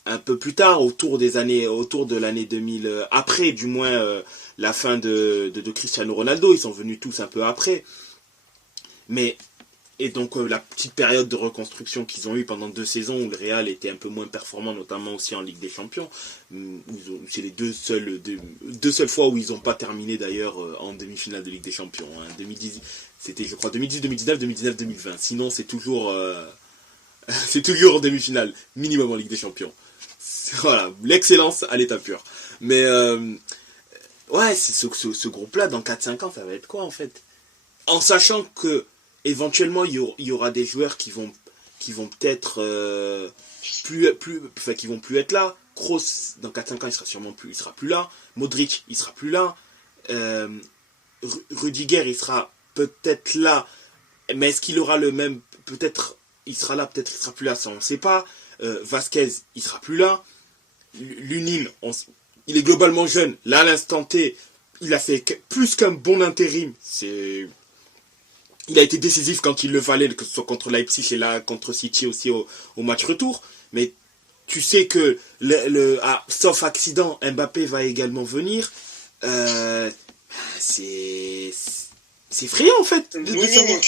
un peu plus tard, autour de l'année 2000, après du moins la fin de Cristiano Ronaldo, ils sont venus tous un peu après. Mais, et donc la petite période de reconstruction qu'ils ont eue pendant 2 saisons où le Real était un peu moins performant, notamment aussi en Ligue des Champions, c'est les deux seules fois où ils n'ont pas terminé d'ailleurs en demi-finale de Ligue des Champions. 2010, c'était je crois 2010, 2019, 2019, 2020. Sinon c'est toujours en demi-finale, minimum en Ligue des Champions. Voilà, l'excellence à l'état pur. Mais ouais, c'est ce groupe-là, dans 4-5 ans, ça va être quoi en fait? En sachant que éventuellement il y aura des joueurs qui vont peut-être qui vont plus être là. Kroos, dans 4-5 ans, il sera plus là. Modric, il sera plus là. Rudiger, il sera peut-être là, mais est-ce qu'il aura le même? Peut-être il sera là, peut-être il sera plus là, ça on ne sait pas. Vasquez, il sera plus là. Lunin, il est globalement jeune. Là, à l'instant T, il a fait plus qu'un bon intérim. Il a été décisif quand il le fallait, que ce soit contre Leipzig et là contre City aussi au match retour. Mais tu sais que sauf accident, Mbappé va également venir. C'est effrayant en fait. Lunin, il me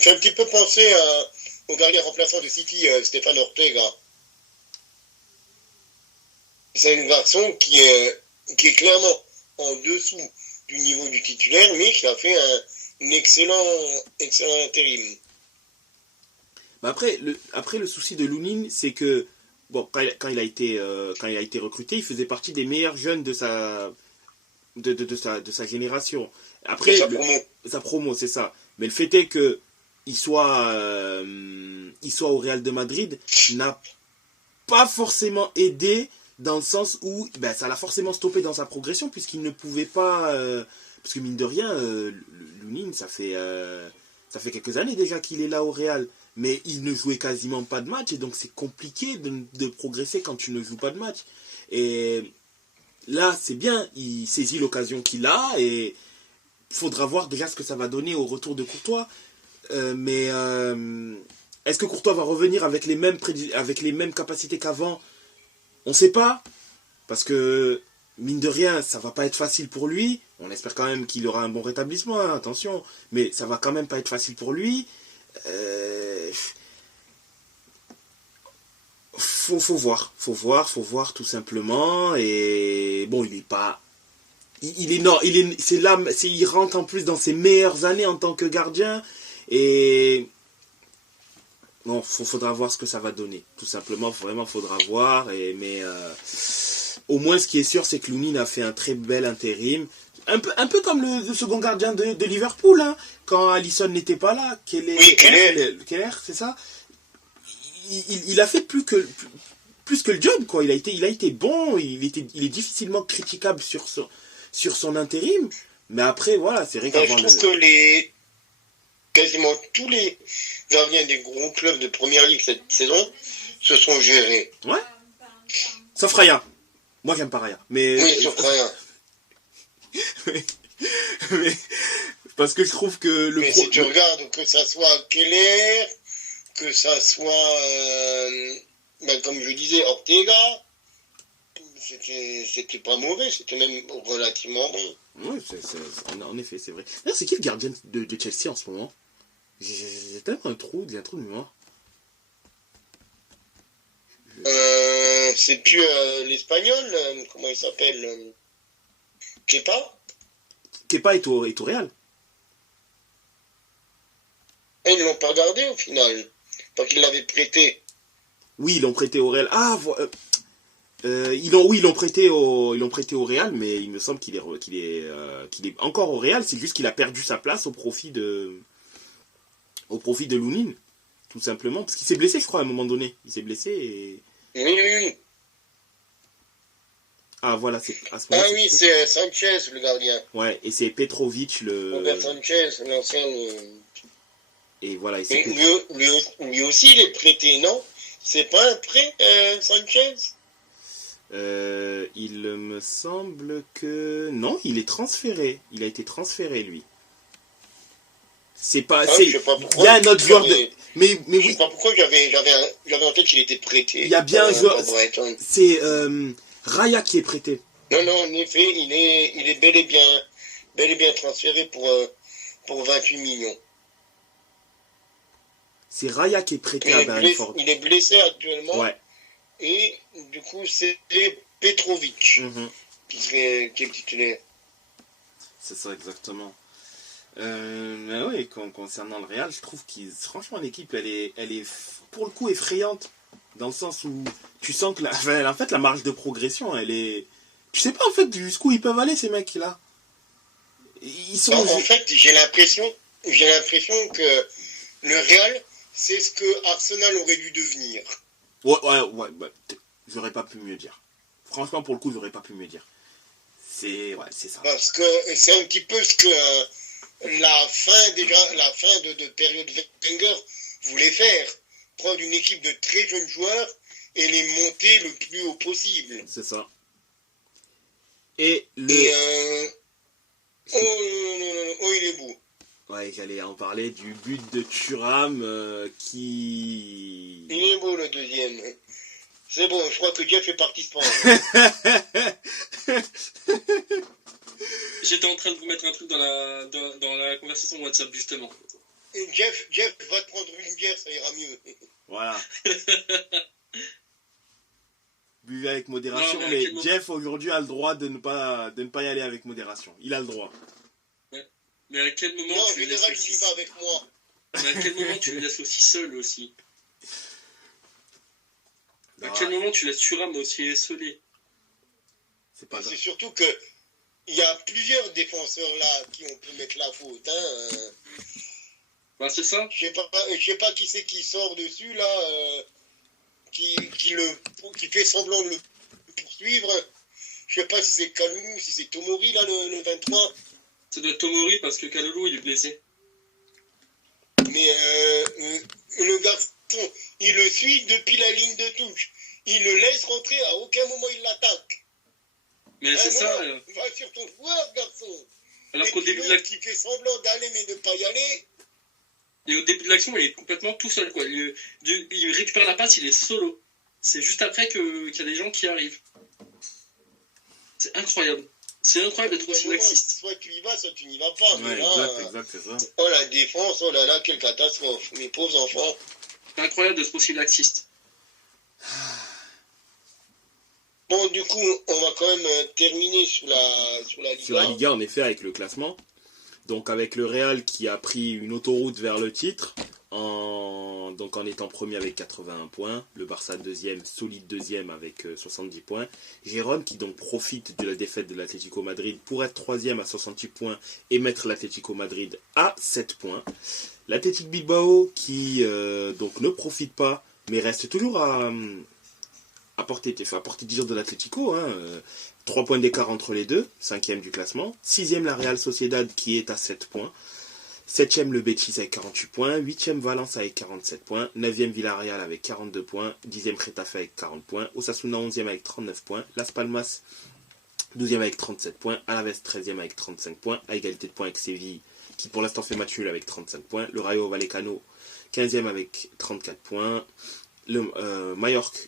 fait un petit peu penser au gardien remplaçant de City, Stéphane Ortega. C'est un garçon qui est clairement en dessous du niveau du titulaire, mais qui a fait un excellent intérim. Après le souci de Lunin, c'est que bon, quand il a été recruté, il faisait partie des meilleurs jeunes de sa génération. Après sa promo, c'est ça. Mais le fait est que il soit au Real de Madrid n'a pas forcément aidé, dans le sens où ça l'a forcément stoppé dans sa progression, puisqu'il ne pouvait pas parce que mine de rien Lunin, ça fait quelques années déjà qu'il est là au Real, mais il ne jouait quasiment pas de match, et donc c'est compliqué de progresser quand tu ne joues pas de match. Et là c'est bien, il saisit l'occasion qu'il a, et faudra voir déjà ce que ça va donner au retour de Courtois. Mais est-ce que Courtois va revenir avec les mêmes capacités qu'avant? On ne sait pas, parce que mine de rien, ça va pas être facile pour lui. On espère quand même qu'il aura un bon rétablissement, hein, attention, mais ça va quand même pas être facile pour lui. Faut voir tout simplement. Et bon, il est pas, il rentre en plus dans ses meilleures années en tant que gardien, et bon, faudra voir ce que ça va donner. Tout simplement, vraiment, faudra voir. Mais Au moins, ce qui est sûr, c'est que Lunin a fait un très bel intérim. Un peu comme le second gardien de Liverpool, hein, quand Alisson n'était pas là. Keller, c'est ça. Il a fait plus que le job, quoi. Il a été bon. Il est difficilement critiquable sur son intérim. Mais après, voilà, c'est vrai qu'avant... Je trouve que quasiment tous les gardiens des gros clubs de première ligue cette saison se sont gérés. Ouais. Sauf Raya. Moi, j'aime pas Raya. Mais... Oui, sauf Raya. mais parce que je trouve que mais si tu regardes, que ça soit Keller, que ça soit, comme je disais, Ortega, c'était pas mauvais, c'était même relativement bon. Oui, en effet, c'est vrai. D'ailleurs, c'est qui le gardien de Chelsea en ce moment? J'ai tellement un trou de mémoire. C'est plus l'Espagnol, comment il s'appelle Kepa est au Real. Et ils l'ont pas gardé au final. Pas qu'ils l'avaient prêté. Oui, ils l'ont prêté au Real. Ah, ils l'ont prêté au Real, mais il me semble qu'il est encore au Real. C'est juste qu'il a perdu sa place au profit de Lunin, tout simplement, parce qu'il s'est blessé, je crois, à un moment donné. Il s'est blessé et... Oui. Ah, voilà, c'est à ce moment-là. Ah oui, c'est Sanchez, le gardien. Ouais, et c'est Petrovic, Robert Sanchez, l'ancien... Et voilà, lui aussi, il est prêté, non? C'est pas un prêt, Sanchez? Il me semble que... Non, il est transféré. Il a été transféré, lui. C'est pas... je sais pas pourquoi. Il y a un autre joueur de... Mais je oui. sais pas pourquoi j'avais en tête qu'il était prêté. Il y a bien un joueur... C'est Raya qui est prêté. Non, en effet, il est bel et bien transféré pour 28 millions. C'est Raya qui est prêté à Brentford. Il est blessé actuellement. Ouais. Et du coup, c'est Petrovic qui est titulaire. C'est ça, exactement. Mais oui, concernant le Real, je trouve franchement, l'équipe, elle est pour le coup effrayante. Dans le sens où tu sens que en fait, la marge de progression, elle est... Tu sais pas en fait jusqu'où ils peuvent aller, ces mecs-là. Ils sont... En fait, j'ai l'impression que le Real, c'est ce que Arsenal aurait dû devenir. Ouais, j'aurais pas pu mieux dire. Franchement, pour le coup, j'aurais pas pu mieux dire. C'est ça. Parce que c'est un petit peu ce que la fin de période Wenger voulait faire. Prendre une équipe de très jeunes joueurs et les monter le plus haut possible. C'est ça. Et il est beau. Ouais, j'allais en parler du but de Thuram qui... Il est beau le deuxième. C'est bon, je crois que Jeff est parti se prendre. J'étais en train de vous mettre un truc dans la conversation WhatsApp, justement. Jeff, va te prendre une bière, ça ira mieux. Voilà. Buvez avec modération, Non, mais Jeff aujourd'hui a le droit de ne pas y aller avec modération. Il a le droit. Ouais. Mais à quel moment tu le laisses aussi... va avec moi. Mais à quel moment tu le laisses aussi seul aussi? À quel moment tu laisses Thuram aussi esselé? C'est surtout que il y a plusieurs défenseurs là qui ont pu mettre la faute. C'est ça. Je sais pas qui c'est qui sort dessus là, qui fait semblant de le poursuivre. Je sais pas si c'est Kalou, si c'est Tomori là le 23. Ça doit être Tomori parce que Kalulu il est blessé. Mais le garçon, il le suit depuis la ligne de touche. Il le laisse rentrer, à aucun moment il l'attaque. Mais c'est ça. Va sur ton joueur, garçon. Alors qu'au début de l'action, qui fait semblant d'aller mais de pas y aller. Et au début de l'action, il est complètement tout seul, quoi. Il récupère la passe, il est solo. C'est juste après qu'il y a des gens qui arrivent. C'est incroyable. C'est incroyable d'être aussi laxiste. Soit tu y vas, soit tu n'y vas pas. Ouais, exact, c'est ça. Oh la défense, oh là là, quelle catastrophe. Mes pauvres enfants. C'est incroyable d'être aussi laxiste. Bon, du coup, on va quand même terminer sur la Liga. Sur la Liga, en effet, avec le classement. Donc avec le Real qui a pris une autoroute vers le titre en donc en étant premier avec 81 points. Le Barça deuxième, solide deuxième avec 70 points. Gérone qui donc profite de la défaite de l'Atlético Madrid pour être troisième à 68 points et mettre l'Atlético Madrid à 7 points. L'Athletic Bilbao qui donc ne profite pas mais reste toujours à portée de tir de l'Atlético. 3 points d'écart entre les deux, 5e du classement. 6e la Real Sociedad qui est à 7 points. 7e le Betis avec 48 points, 8e Valence avec 47 points, 9e Villarreal avec 42 points, 10e Getafe avec 40 points, Osasuna 11e avec 39 points, Las Palmas 12e avec 37 points, Alaves 13e avec 35 points, à égalité de points avec Séville qui pour l'instant fait match nul avec 35 points, le Rayo Vallecano 15e avec 34 points, le Mallorca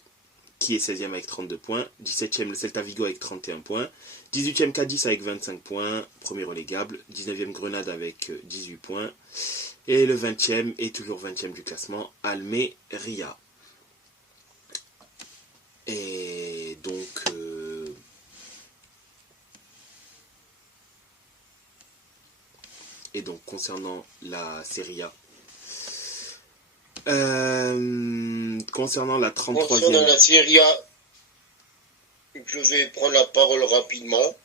qui est 16e avec 32 points, 17e le Celta Vigo avec 31 points, 18e Cadiz avec 25 points, premier relégable, 19e Grenade avec 18 points, et le 20e est toujours 20e du classement, Almeria. Et donc concernant la Serie A, concernant la 33e... Concernant la Serie A, je vais prendre la parole rapidement,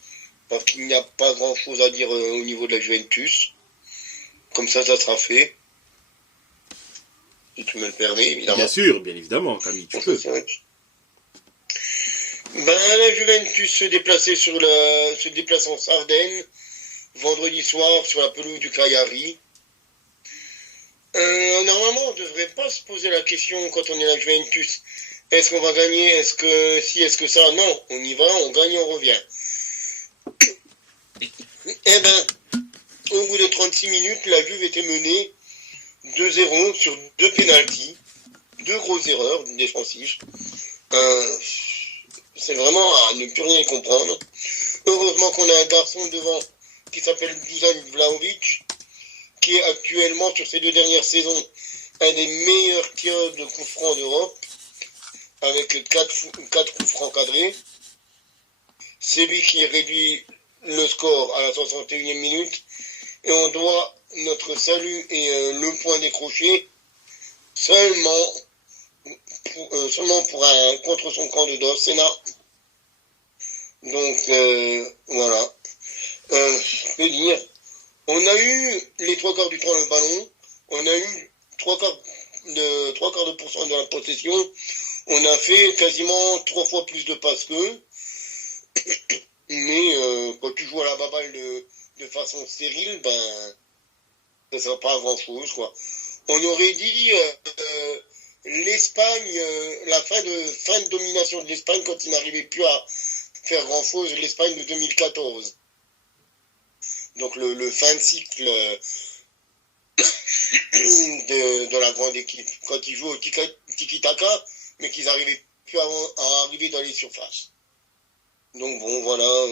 parce qu'il n'y a pas grand-chose à dire au niveau de la Juventus. Comme ça sera fait. Si tu me le permets, évidemment. Bien sûr, bien évidemment, Camille, tu peux. La Juventus se déplace en Sardaigne, vendredi soir, sur la pelouse du Cagliari. Normalement, on ne devrait pas se poser la question quand on est la Juventus. Est-ce qu'on va gagner? Est-ce que ça? Non, on y va, on gagne, on revient. Au bout de 36 minutes, la Juve était menée 2-0 sur 2 pénaltys, 2 grosses erreurs défensives. C'est vraiment à ne plus rien comprendre. Heureusement qu'on a un garçon devant qui s'appelle Dusan Vlahovic, qui est actuellement, sur ces 2 dernières saisons, un des meilleurs tireurs de coups francs d'Europe, avec 4 coups francs cadrés. C'est lui qui réduit le score à la 61e minute, et on doit notre salut et le point décroché seulement pour un contre son camp de Dossena. Donc voilà. Je peux dire, on a eu les 3 quarts du temps le ballon, on a eu 3 quarts de pourcent de la possession, on a fait quasiment 3 fois plus de passes qu'eux, mais quand tu joues à la baballe de façon stérile, ça ne sera pas grand chose, quoi. On aurait dit l'Espagne, la fin de domination de l'Espagne quand il n'arrivait plus à faire grand chose, l'Espagne de 2014. Donc le fin de cycle de la grande équipe, quand ils jouent au tiki-taka, mais qu'ils n'arrivaient plus à arriver dans les surfaces. Donc bon, voilà,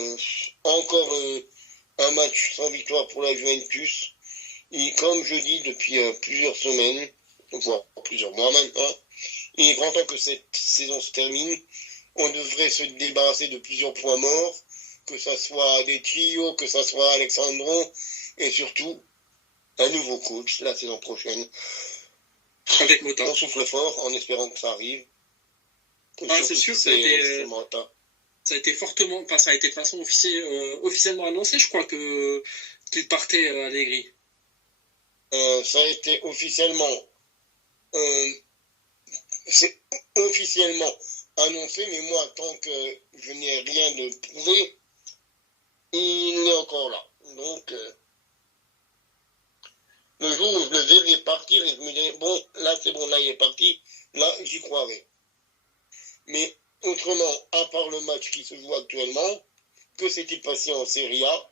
encore un match sans victoire pour la Juventus. Et comme je dis depuis plusieurs semaines, voire plusieurs mois maintenant, il est grand temps que cette saison se termine. On devrait se débarrasser de plusieurs points morts, que ça soit des Tio, que ça soit Alexandro, et surtout un nouveau coach la saison prochaine. Avec Mota. On souffle fort en espérant que ça arrive. C'est sûr, ça a été fortement, enfin ça a été de façon officiellement annoncé, je crois qu'il partait Allegri. Ça a été officiellement c'est officiellement annoncé, mais moi, tant que je n'ai rien de prouvé, il est encore là. Donc, le jour où je le verrai partir, et je me dirai, bon, là c'est bon, là il est parti, là j'y croirai. Mais autrement, à part le match qui se joue actuellement, que s'est-il passé en Serie A?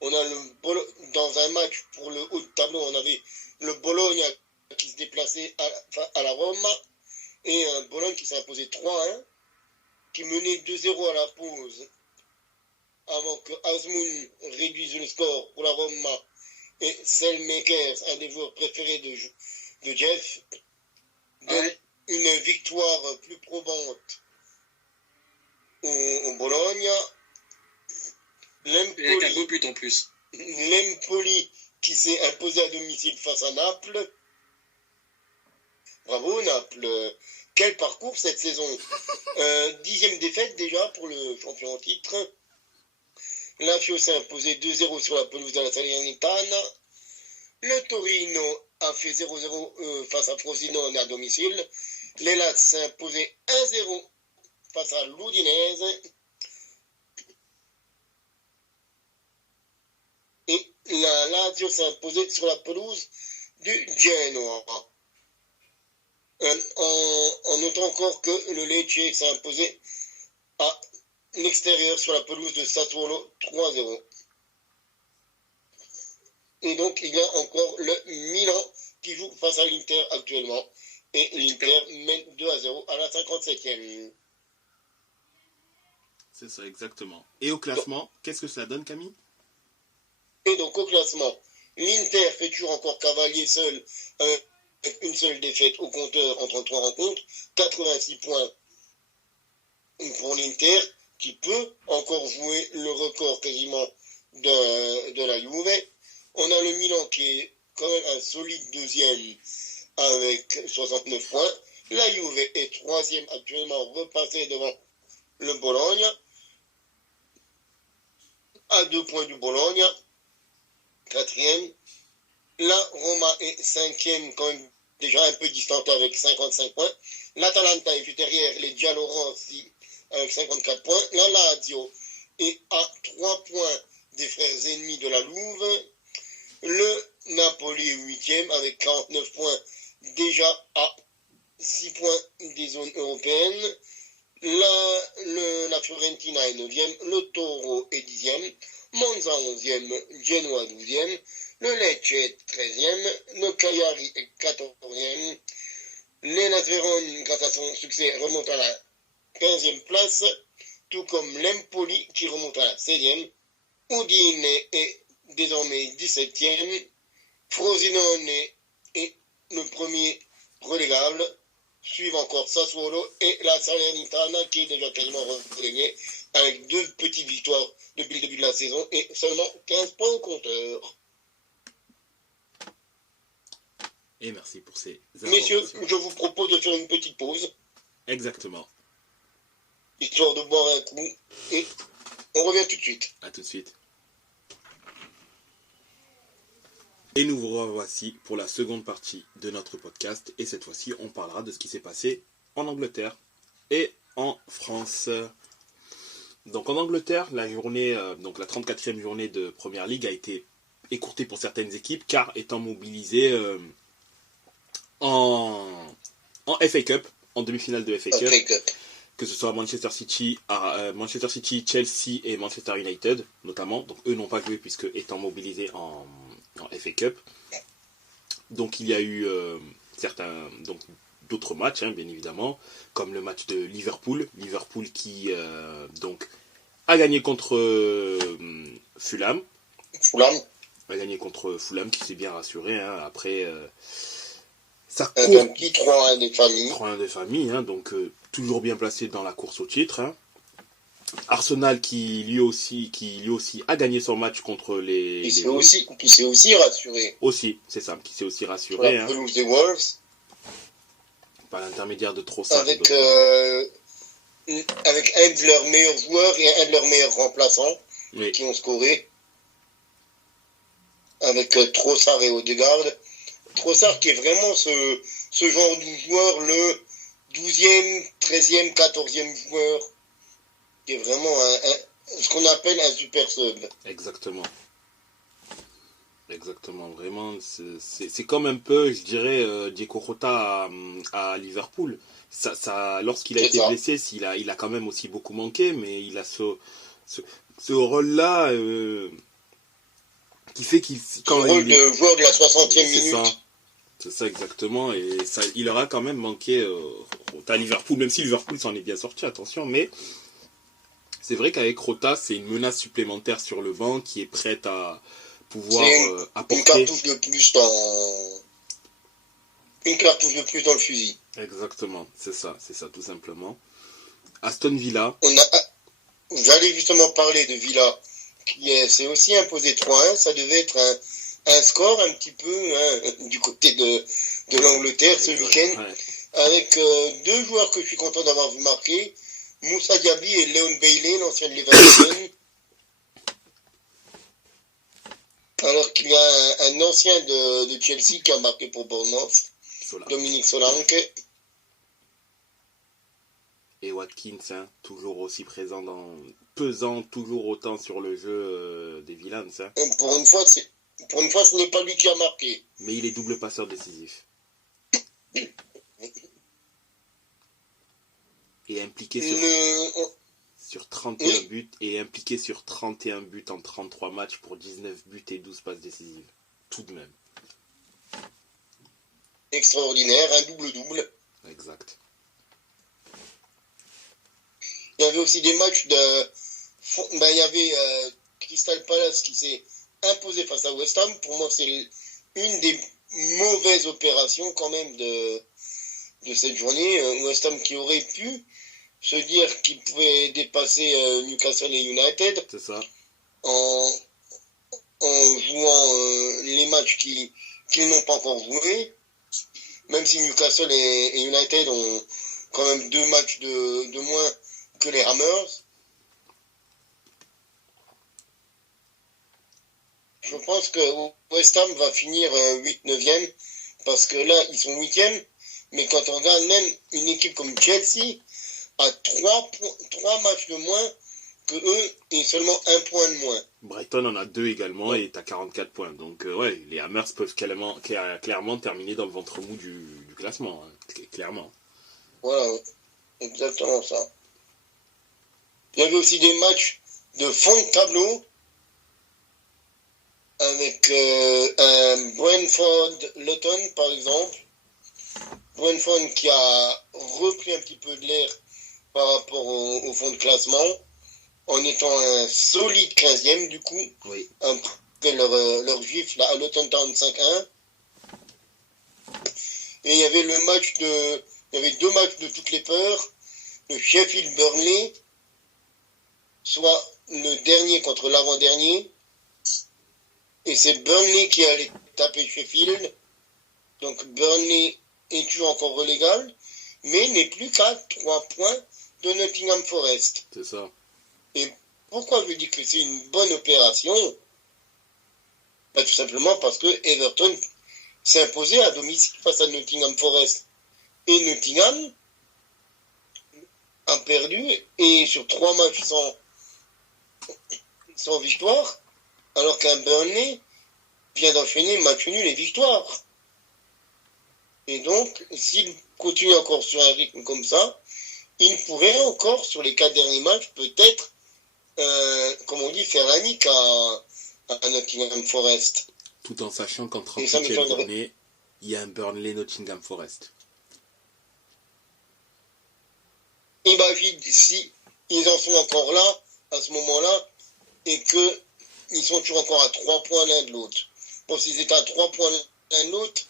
On a dans un match pour le haut de tableau, on avait le Bologne qui se déplaçait à la Roma, et un Bologne qui s'est imposé 3-1, qui menait 2-0 à la pause, avant que Azmoun réduise le score pour la Roma, et Selmakers, un des joueurs préférés de Jeff, donne une victoire plus probante au Bologne. Avec un beau but en plus. L'Empoli qui s'est imposé à domicile face à Naples. Bravo Naples. Quel parcours cette saison. 10e défaite déjà pour le champion en titre. Lazio s'est imposé 2-0 sur la pelouse de la Salernitana. Le Torino a fait 0-0 face à Frosinone à domicile. L'Hellas s'est imposé 1-0 face à l'Udinese. Et la Lazio s'est imposée sur la pelouse du Genoa. En notant encore que le Lecce s'est imposé à l'extérieur sur la pelouse de Sassuolo 3-0. Et donc il y a encore le Milan qui joue face à l'Inter actuellement. Et l'Inter mène 2-0 à la 57e. C'est ça, exactement. Et au classement, qu'est-ce que ça donne, Camille? Et donc au classement, l'Inter fait toujours encore cavalier seul avec une seule défaite au compteur en 33 rencontres, 86 points pour l'Inter qui peut encore jouer le record quasiment de la Juve. On a le Milan qui est quand même un solide deuxième avec 69 points. La Juve est troisième actuellement, repassée devant le Bologne à 2 points du Bologne. Quatrième. La Roma est cinquième, quand même déjà un peu distante avec 55 points. L'Atalanta est juste derrière les Giallorossi avec 54 points. La Lazio est à 3 points des frères ennemis de la Louve. Le Napoli est huitième avec 49 points, déjà à 6 points des zones européennes. La Fiorentina est 9e, le Toro est 10e, Monza 11e, Genoa 12e, le Lecce est 13e, le Cagliari est 14e, l'Hellas Vérone, grâce à son succès, remonte à la 15e place, tout comme l'Empoli qui remonte à la 16e, Udine est désormais 17e, Frosinone est le premier relégable, suivent encore Sassuolo et la Salernitana qui est déjà quasiment reléguée avec 2 petites victoires depuis le début de la saison et seulement 15 points au compteur. Et merci pour ces informations. Messieurs, je vous propose de faire une petite pause. Exactement. Histoire de boire un coup et on revient tout de suite. À tout de suite. Et nous vous revoici pour la seconde partie de notre podcast. Et cette fois-ci, on parlera de ce qui s'est passé en Angleterre et en France. Donc en Angleterre, la journée, donc la 34e journée de Première Ligue a été écourtée pour certaines équipes car étant mobilisées en FA Cup, en demi-finale de FA Cup. Que ce soit Manchester City, Chelsea et Manchester United notamment. Donc eux n'ont pas joué puisque étant mobilisés en FA Cup. Donc il y a eu d'autres matchs, hein, bien évidemment, comme le match de Liverpool qui donc a gagné contre Fulham. A gagné contre Fulham qui s'est bien rassuré hein, après sa course. Un petit 3-1 des familles. 3-1 des familles, hein, donc toujours bien placé dans la course au titre. Hein. Arsenal qui lui aussi a gagné son match contre les. Qui s'est aussi rassuré. Aussi, c'est ça, qui s'est aussi rassuré. La pelouse des Wolves. Par l'intermédiaire de Trossard. Avec un de leurs meilleurs joueurs et un de leurs meilleurs remplaçants qui ont scoré. Avec Trossard et Odegaard. Trossard qui est vraiment ce genre de joueur, le 12e, 13e, 14e joueur. Qui est vraiment ce qu'on appelle un super sub. Exactement, vraiment, c'est comme un peu, je dirais, Diego Jota à Liverpool. Lorsqu'il a été blessé, il a quand même aussi beaucoup manqué, mais il a ce rôle-là qui fait qu'il... rôle de joueur de la 60e minute. C'est ça, exactement, et ça, il aura quand même manqué à Liverpool, même si Liverpool s'en est bien sorti, attention, mais... C'est vrai qu'avec Rota, c'est une menace supplémentaire sur le banc qui est prête à pouvoir apporter... Une cartouche de plus dans le fusil. Exactement, c'est ça, tout simplement. Aston Villa. J'allais justement parler de Villa, qui s'est aussi imposé 3-1. Ça devait être un score un petit peu du côté de l'Angleterre ce week-end, Ouais. avec deux joueurs que je suis content d'avoir vu marquer, Moussa Diaby et Leon Bailey, l'ancien de Leverkusen. Alors qu'il y a un ancien de Chelsea qui a marqué pour Bournemouth, Solanke. Dominique Solanke. Et Watkins, hein, toujours aussi pesant toujours autant sur le jeu des Villains. Hein. Pour une fois, ce n'est pas lui qui a marqué. Mais il est double passeur décisif. Et impliqué sur 31 buts. Et impliqué sur 31 buts en 33 matchs pour 19 buts et 12 passes décisives. Tout de même. Extraordinaire, un double-double. Exact. Il y avait aussi des matchs il y avait Crystal Palace qui s'est imposé face à West Ham. Pour moi, c'est une des mauvaises opérations quand même de cette journée. West Ham qui aurait pu se dire qu'il pouvait dépasser Newcastle et United. C'est ça. En jouant les matchs qu'ils n'ont pas encore joués. Même si Newcastle et United ont quand même 2 matchs de moins que les Hammers. Je pense que West Ham va finir 8-9e, parce que là, ils sont 8e, mais quand on regarde même une équipe comme Chelsea, a 3 matchs de moins que eux, et seulement 1 point de moins. Brighton en a 2 également et est à 44 points. Donc ouais, les Hammers peuvent clairement terminer dans le ventre mou du classement. Hein, clairement. Voilà, exactement ça. Il y avait aussi des matchs de fond de tableau avec un Brentford-Luton par exemple. Brentford qui a repris un petit peu de l'air par rapport au fond de classement en étant un solide 15e du coup. Oui. Après leur gifle à Luton Town 5-1. Et il y avait il y avait 2 matchs de toutes les peurs. Le Sheffield-Burnley, soit le dernier contre l'avant-dernier. Et c'est Burnley qui allait taper Sheffield. Donc Burnley est toujours encore relégable, mais n'est plus qu'à 3 points de Nottingham Forest. C'est ça. Et pourquoi je dis que c'est une bonne opération? Tout simplement parce que Everton s'est imposé à domicile face à Nottingham Forest. Et Nottingham a perdu, et sur 3 matchs sans victoire, alors qu'un Burnley vient d'enchaîner match nul et victoire. Et donc, s'il continue encore sur un rythme comme ça, il pourrait encore, sur les 4 derniers matchs, peut-être, comme on dit, faire la nique à Nottingham Forest. Tout en sachant qu'en 38e journée, il y a un Burnley-Nottingham Forest. Imagine si ils en sont encore là, à ce moment-là, et qu'ils sont toujours encore à 3 points l'un de l'autre. Bon, s'ils étaient à 3 points l'un de l'autre,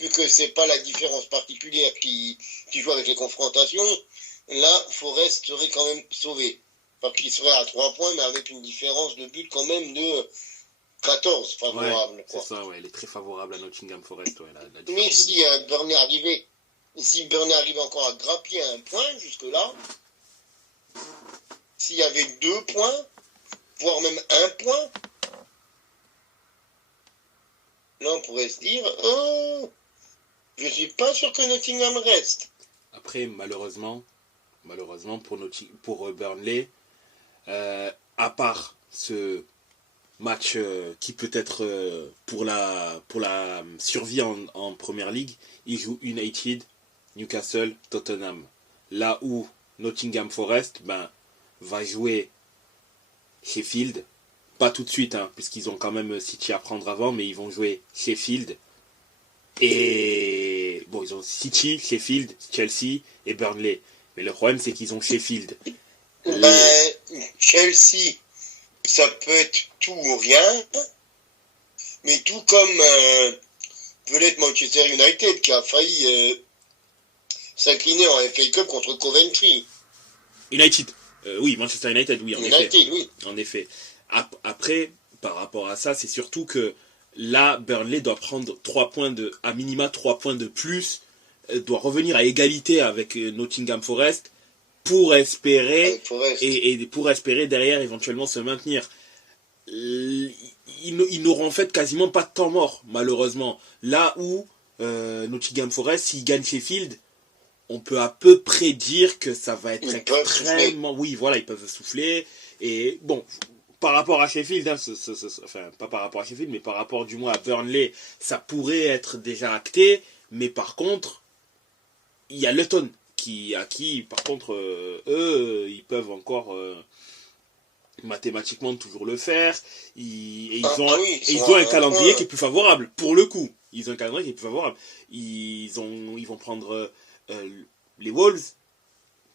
vu que c'est pas la différence particulière qui joue avec les confrontations, là, Forest serait quand même sauvé. Parce qu'il serait à 3 points, mais avec une différence de but quand même de 14 favorable. Ouais, quoi. c'est ça, ouais, elle est très favorable à Nottingham Forest. Ouais, Mais si Burnley arrivait encore à grappiller un point jusque-là, s'il y avait 2 points, voire même 1 point, là on pourrait se dire, oh, je suis pas sûr que Nottingham reste. Après, malheureusement pour Burnley, à part ce match qui peut être pour la survie en Première Ligue, ils jouent United, Newcastle, Tottenham. Là où Nottingham Forest va jouer Sheffield, pas tout de suite, hein, puisqu'ils ont quand même City à prendre avant, mais ils vont jouer Sheffield. Et bon, ils ont City, Sheffield, Chelsea et Burnley. Mais le problème, c'est qu'ils ont Sheffield. Chelsea, ça peut être tout ou rien. Mais tout comme peut l'être Manchester United, qui a failli s'incliner en FA Cup contre Coventry. United. Oui, Manchester United, oui, en effet. Oui. En effet. Après, par rapport à ça, c'est surtout que Là, Burnley doit prendre 3 points à minima 3 points de plus, doit revenir à égalité avec Nottingham Forest pour espérer et pour espérer derrière éventuellement se maintenir. Ils n'auront en fait quasiment pas de temps mort, malheureusement. Là où Nottingham Forest, s'ils gagnent Sheffield, on peut à peu près dire que ça va être extrêmement... Oui, voilà, ils peuvent souffler. Et bon, par rapport à Sheffield, hein, enfin, pas par rapport à Sheffield, mais par rapport du moins à Burnley, ça pourrait être déjà acté. Mais par contre, il y a Luton, à qui, par contre, eux, ils peuvent encore... mathématiquement toujours le faire. Ils ont un calendrier qui est plus favorable, pour le coup. Ils ont un calendrier qui est plus favorable. Ils vont prendre les Wolves.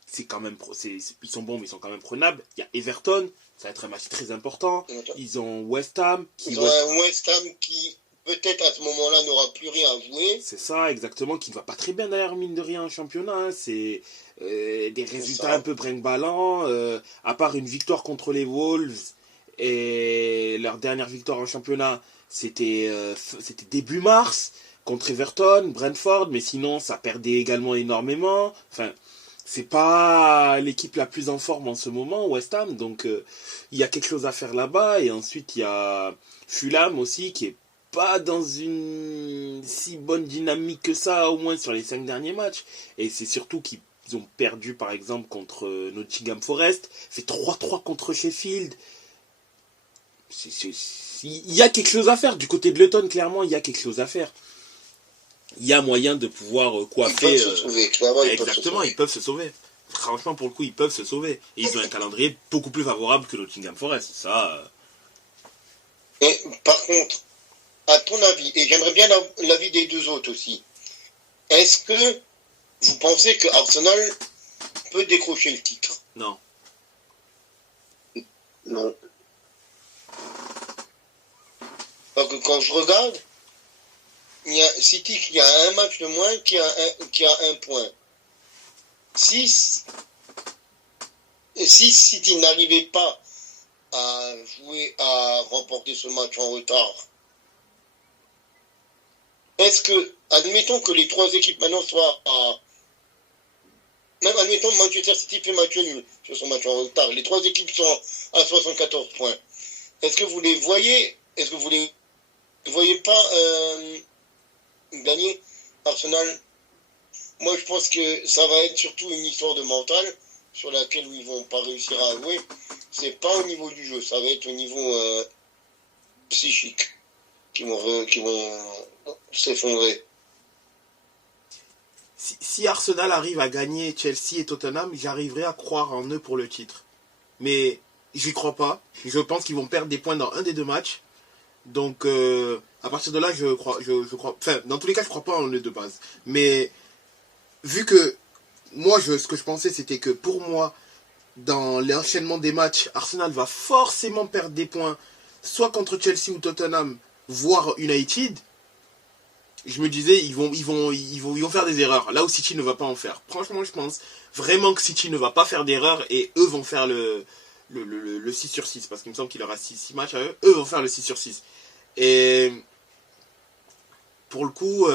C'est quand même, ils sont bons, mais ils sont quand même prenables. Il y a Everton, ça va être un match très important. Ils ont West Ham. Ils ont un West Ham qui, peut-être à ce moment-là, n'aura plus rien à jouer. C'est ça, exactement, qui ne va pas très bien d'ailleurs, mine de rien, en championnat. Hein. C'est des résultats un peu brinque-ballants. À part une victoire contre les Wolves, et leur dernière victoire en championnat, c'était début mars, contre Everton, Brentford, mais sinon, ça perdait également énormément. Enfin, c'est pas l'équipe la plus en forme en ce moment, West Ham, donc il y a quelque chose à faire là-bas. Et ensuite, il y a Fulham aussi, qui est pas dans une si bonne dynamique que ça, au moins sur les 5 derniers matchs. Et c'est surtout qu'ils ont perdu, par exemple, contre Nottingham Forest, fait 3-3 contre Sheffield. Il y a quelque chose à faire. Du côté de Luton, clairement, il y a quelque chose à faire. Il y a moyen de pouvoir coiffer... Ils peuvent se sauver, clairement. Exactement, ils peuvent se sauver. Franchement, pour le coup, ils peuvent se sauver. Et ils ont un calendrier beaucoup plus favorable que Nottingham Forest. Ça... Et par contre, à ton avis, et j'aimerais bien l'avis des deux autres aussi, est-ce que vous pensez que Arsenal peut décrocher le titre? Non. Non. Parce que quand je regarde, il y a City qui a un match de moins, qui a un point. Si City n'arrivait pas à remporter ce match en retard, est-ce que, admettons que les trois équipes maintenant soient même admettons Manchester City fait match nul sur son match en retard, les trois équipes sont à 74 points. Est-ce que vous les voyez, pas gagner Arsenal? Moi, je pense que ça va être surtout une histoire de mental sur laquelle ils vont pas réussir à jouer. C'est pas au niveau du jeu, ça va être au niveau psychique qui vont s'effondrer. Si Arsenal arrive à gagner Chelsea et Tottenham, j'arriverai à croire en eux pour le titre. Mais j'y crois pas. Je pense qu'ils vont perdre des points dans un des deux matchs. Donc, à partir de là, je crois. Enfin, dans tous les cas, je crois pas en eux de base. Mais vu que moi, ce que je pensais, c'était que pour moi, dans l'enchaînement des matchs, Arsenal va forcément perdre des points, soit contre Chelsea ou Tottenham, voire United. Je me disais, ils vont faire des erreurs, là où City ne va pas en faire. Franchement, je pense vraiment que City ne va pas faire d'erreurs et eux vont faire le 6 sur 6, parce qu'il me semble qu'il aura 6 matchs à eux. Eux vont faire le 6 sur 6. Et pour le coup,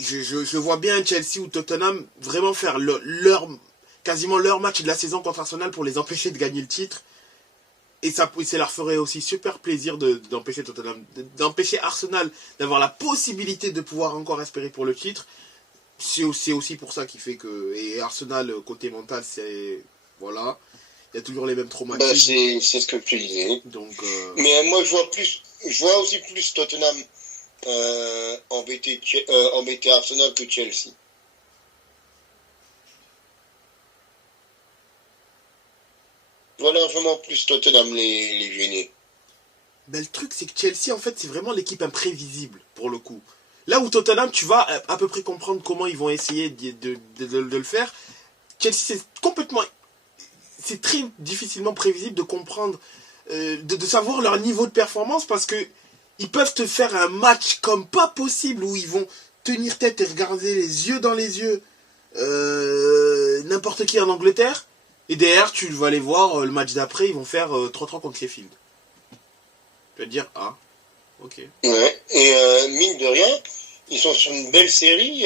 je vois bien Chelsea ou Tottenham vraiment faire quasiment leur match de la saison contre Arsenal pour les empêcher de gagner le titre. Et ça leur ferait aussi super plaisir d'empêcher Tottenham, d'empêcher Arsenal d'avoir la possibilité de pouvoir encore espérer pour le titre. C'est aussi pour ça qui fait que... Et Arsenal, côté mental, c'est... Voilà. Il y a toujours les mêmes traumatismes. C'est ce que tu disais. Donc, Mais moi, je vois aussi plus Tottenham embêter Arsenal que Chelsea. Je vois largement plus Tottenham les gêner. Ben, le truc, c'est que Chelsea, en fait, c'est vraiment l'équipe imprévisible, pour le coup. Là où Tottenham, tu vas à peu près comprendre comment ils vont essayer de le faire. Chelsea, c'est très difficilement prévisible de comprendre, de savoir leur niveau de performance, parce que ils peuvent te faire un match comme pas possible, où ils vont tenir tête et regarder les yeux dans les yeux n'importe qui en Angleterre. Et derrière, tu vas aller voir le match d'après, ils vont faire 3-3 contre Sheffield. Tu vas te dire, ah, ok. Ouais. Et mine de rien, ils sont sur une belle série,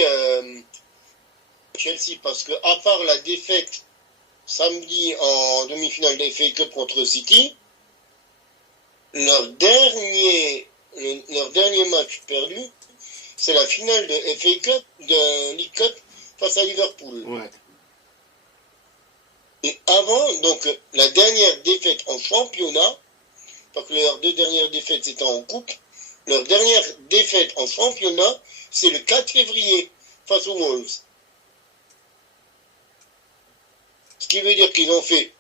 Chelsea, parce que à part la défaite samedi en demi-finale de FA Cup contre City, leur dernier match perdu, c'est la finale de FA Cup, de League Cup face à Liverpool. Ouais. Et avant, donc, la dernière défaite en championnat, parce que leurs 2 dernières défaites c'était en coupe, leur dernière défaite en championnat, c'est le 4 février face aux Wolves. Ce qui veut dire qu'ils ont fait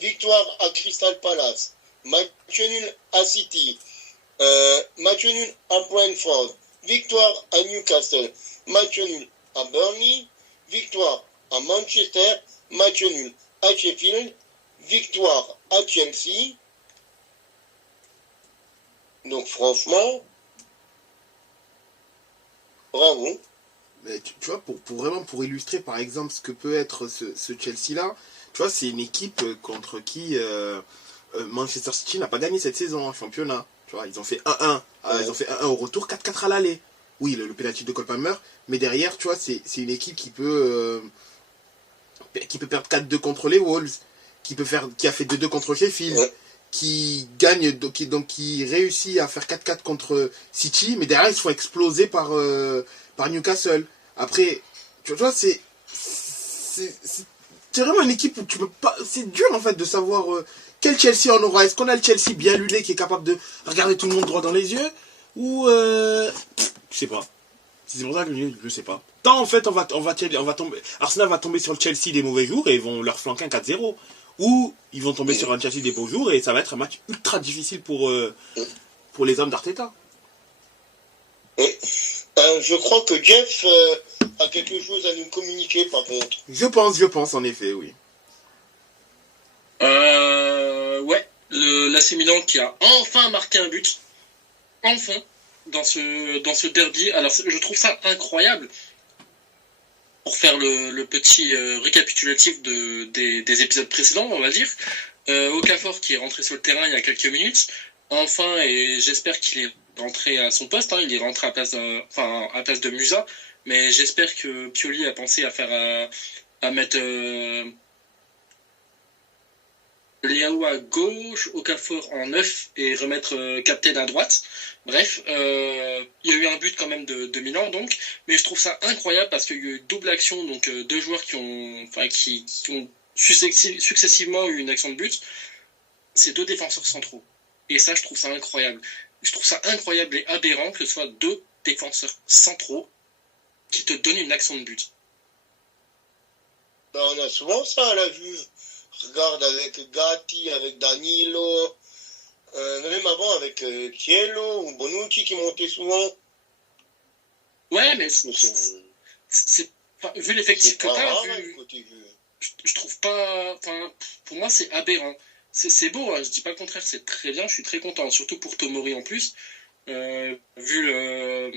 victoire à Crystal Palace, match nul à City, match nul à Brentford, victoire à Newcastle, match nul à Burnley, victoire à Manchester, match nul à Sheffield, victoire à Chelsea. Donc franchement, bravo. Mais tu vois, pour illustrer par exemple ce que peut être ce Chelsea-là, tu vois, c'est une équipe contre qui Manchester City n'a pas gagné cette saison en championnat. Tu vois, ils ont fait 1-1. Ils ont fait 1-1 au retour, 4-4 à l'aller. Oui, le pénalty de Cole Palmer, mais derrière, tu vois, c'est une équipe qui peut perdre 4-2 contre les Wolves, qui a fait 2-2 contre Sheffield, qui gagne, qui réussit à faire 4-4 contre City, mais derrière ils se font exploser par Newcastle. Après, tu vois, c'est vraiment une équipe où tu peux pas. C'est dur en fait de savoir quel Chelsea on aura. Est-ce qu'on a le Chelsea bien luné qui est capable de regarder tout le monde droit dans les yeux, ou je sais pas. C'est pour ça que je sais pas. Tant en fait on va tomber. Arsenal va tomber sur le Chelsea des mauvais jours et ils vont leur flanquer un 4-0. Ou ils vont tomber sur un Chelsea des beaux jours et ça va être un match ultra difficile pour les hommes d'Arteta. Je crois que Jeff a quelque chose à nous communiquer par contre. Je pense en effet, oui. Ouais, l'AC Milan qui a enfin marqué un but. Enfin. Dans ce derby. Alors je trouve ça incroyable. Pour faire le petit récapitulatif des épisodes précédents, on va dire. Okafor qui est rentré sur le terrain il y a quelques minutes. Enfin, et j'espère qu'il est rentré à son poste. Il est rentré à place de Musa. Mais j'espère que Pioli a pensé à mettre Leao à gauche, Okafor en 9 et remettre Captain à droite. Bref, il y a eu un but quand même de Milan donc, mais je trouve ça incroyable parce qu'il y a eu double action, donc 2 joueurs qui ont successivement eu une action de but. C'est 2 défenseurs centraux. Et ça, je trouve ça incroyable. Je trouve ça incroyable et aberrant que ce soit 2 défenseurs centraux qui te donnent une action de but. On a souvent ça à la Juve. Regarde avec Gatti, avec Danilo, même avant avec Cielo ou Bonucci qui montait souvent. Ouais, mais c'est pas, vu l'effectif que t'as, je trouve pas. Enfin, pour moi, c'est aberrant. C'est beau, hein, je dis pas le contraire, c'est très bien, je suis très content, surtout pour Tomori en plus. Vu le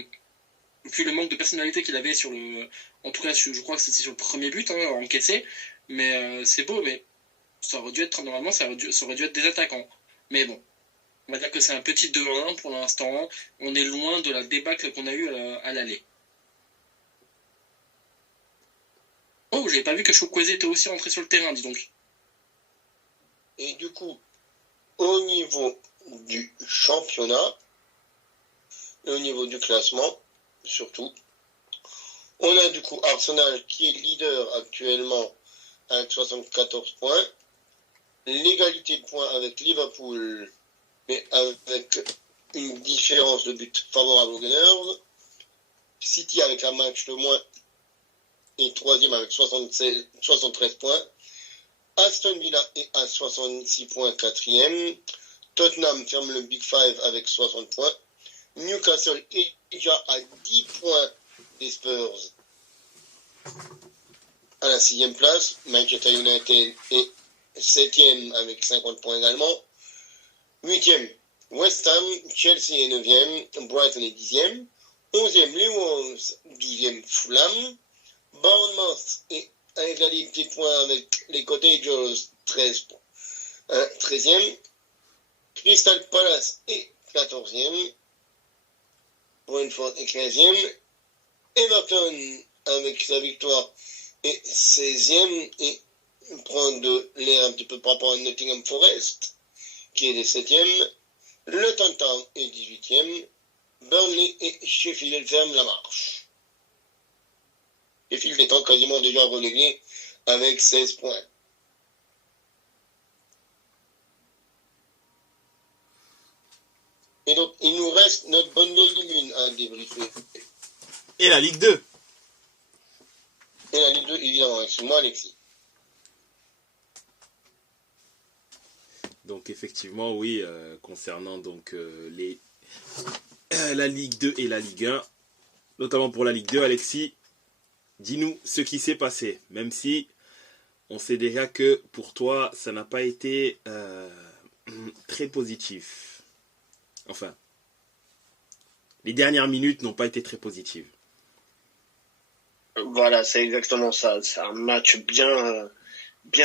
manque de personnalité qu'il avait sur le. En tout cas, je crois que c'était sur le premier but, encaissé. Mais c'est beau, mais. Ça aurait dû être, normalement, ça aurait dû être des attaquants. Mais bon, on va dire que c'est un petit 2-1 pour l'instant. On est loin de la débâcle qu'on a eue à l'aller. Oh, j'avais pas vu que Chukwueze était aussi rentré sur le terrain, dis donc. Et du coup, au niveau du championnat, au niveau du classement, surtout, on a du coup Arsenal qui est leader actuellement avec 74 points. L'égalité de points avec Liverpool, mais avec une différence de but favorable aux Gunners. City avec un match de moins et 3e avec 73 points. Aston Villa est à 66 points, 4e. Tottenham ferme le Big Five avec 60 points. Newcastle est déjà à 10 points des Spurs à la 6e place. Manchester United est 7e avec 50 points également. 8e, West Ham. Chelsea est 9e. Brighton est 10e. 11e, les Wolves. 12e, Fulham. Bournemouth est à égalité de points avec les Cottagers, 13e. Crystal Palace est 14e. Brentford est 15e. Everton, avec sa victoire, est 16e et prend de l'air un petit peu par rapport à Nottingham Forest, qui est 17e. Le Tantan est 18e. Burnley et Sheffield ferment la marche. Sheffield étant quasiment déjà relégué avec 16 points. Et donc, il nous reste notre Bundesliga à débriefer. Et la Ligue 2. Et la Ligue 2, évidemment, excuse-moi, Alexis. Donc effectivement, oui, concernant donc la Ligue 2 et la Ligue 1, notamment pour la Ligue 2, Alexis, dis-nous ce qui s'est passé, même si on sait déjà que pour toi, ça n'a pas été très positif. Enfin, les dernières minutes n'ont pas été très positives. Voilà, c'est exactement ça. C'est un match bien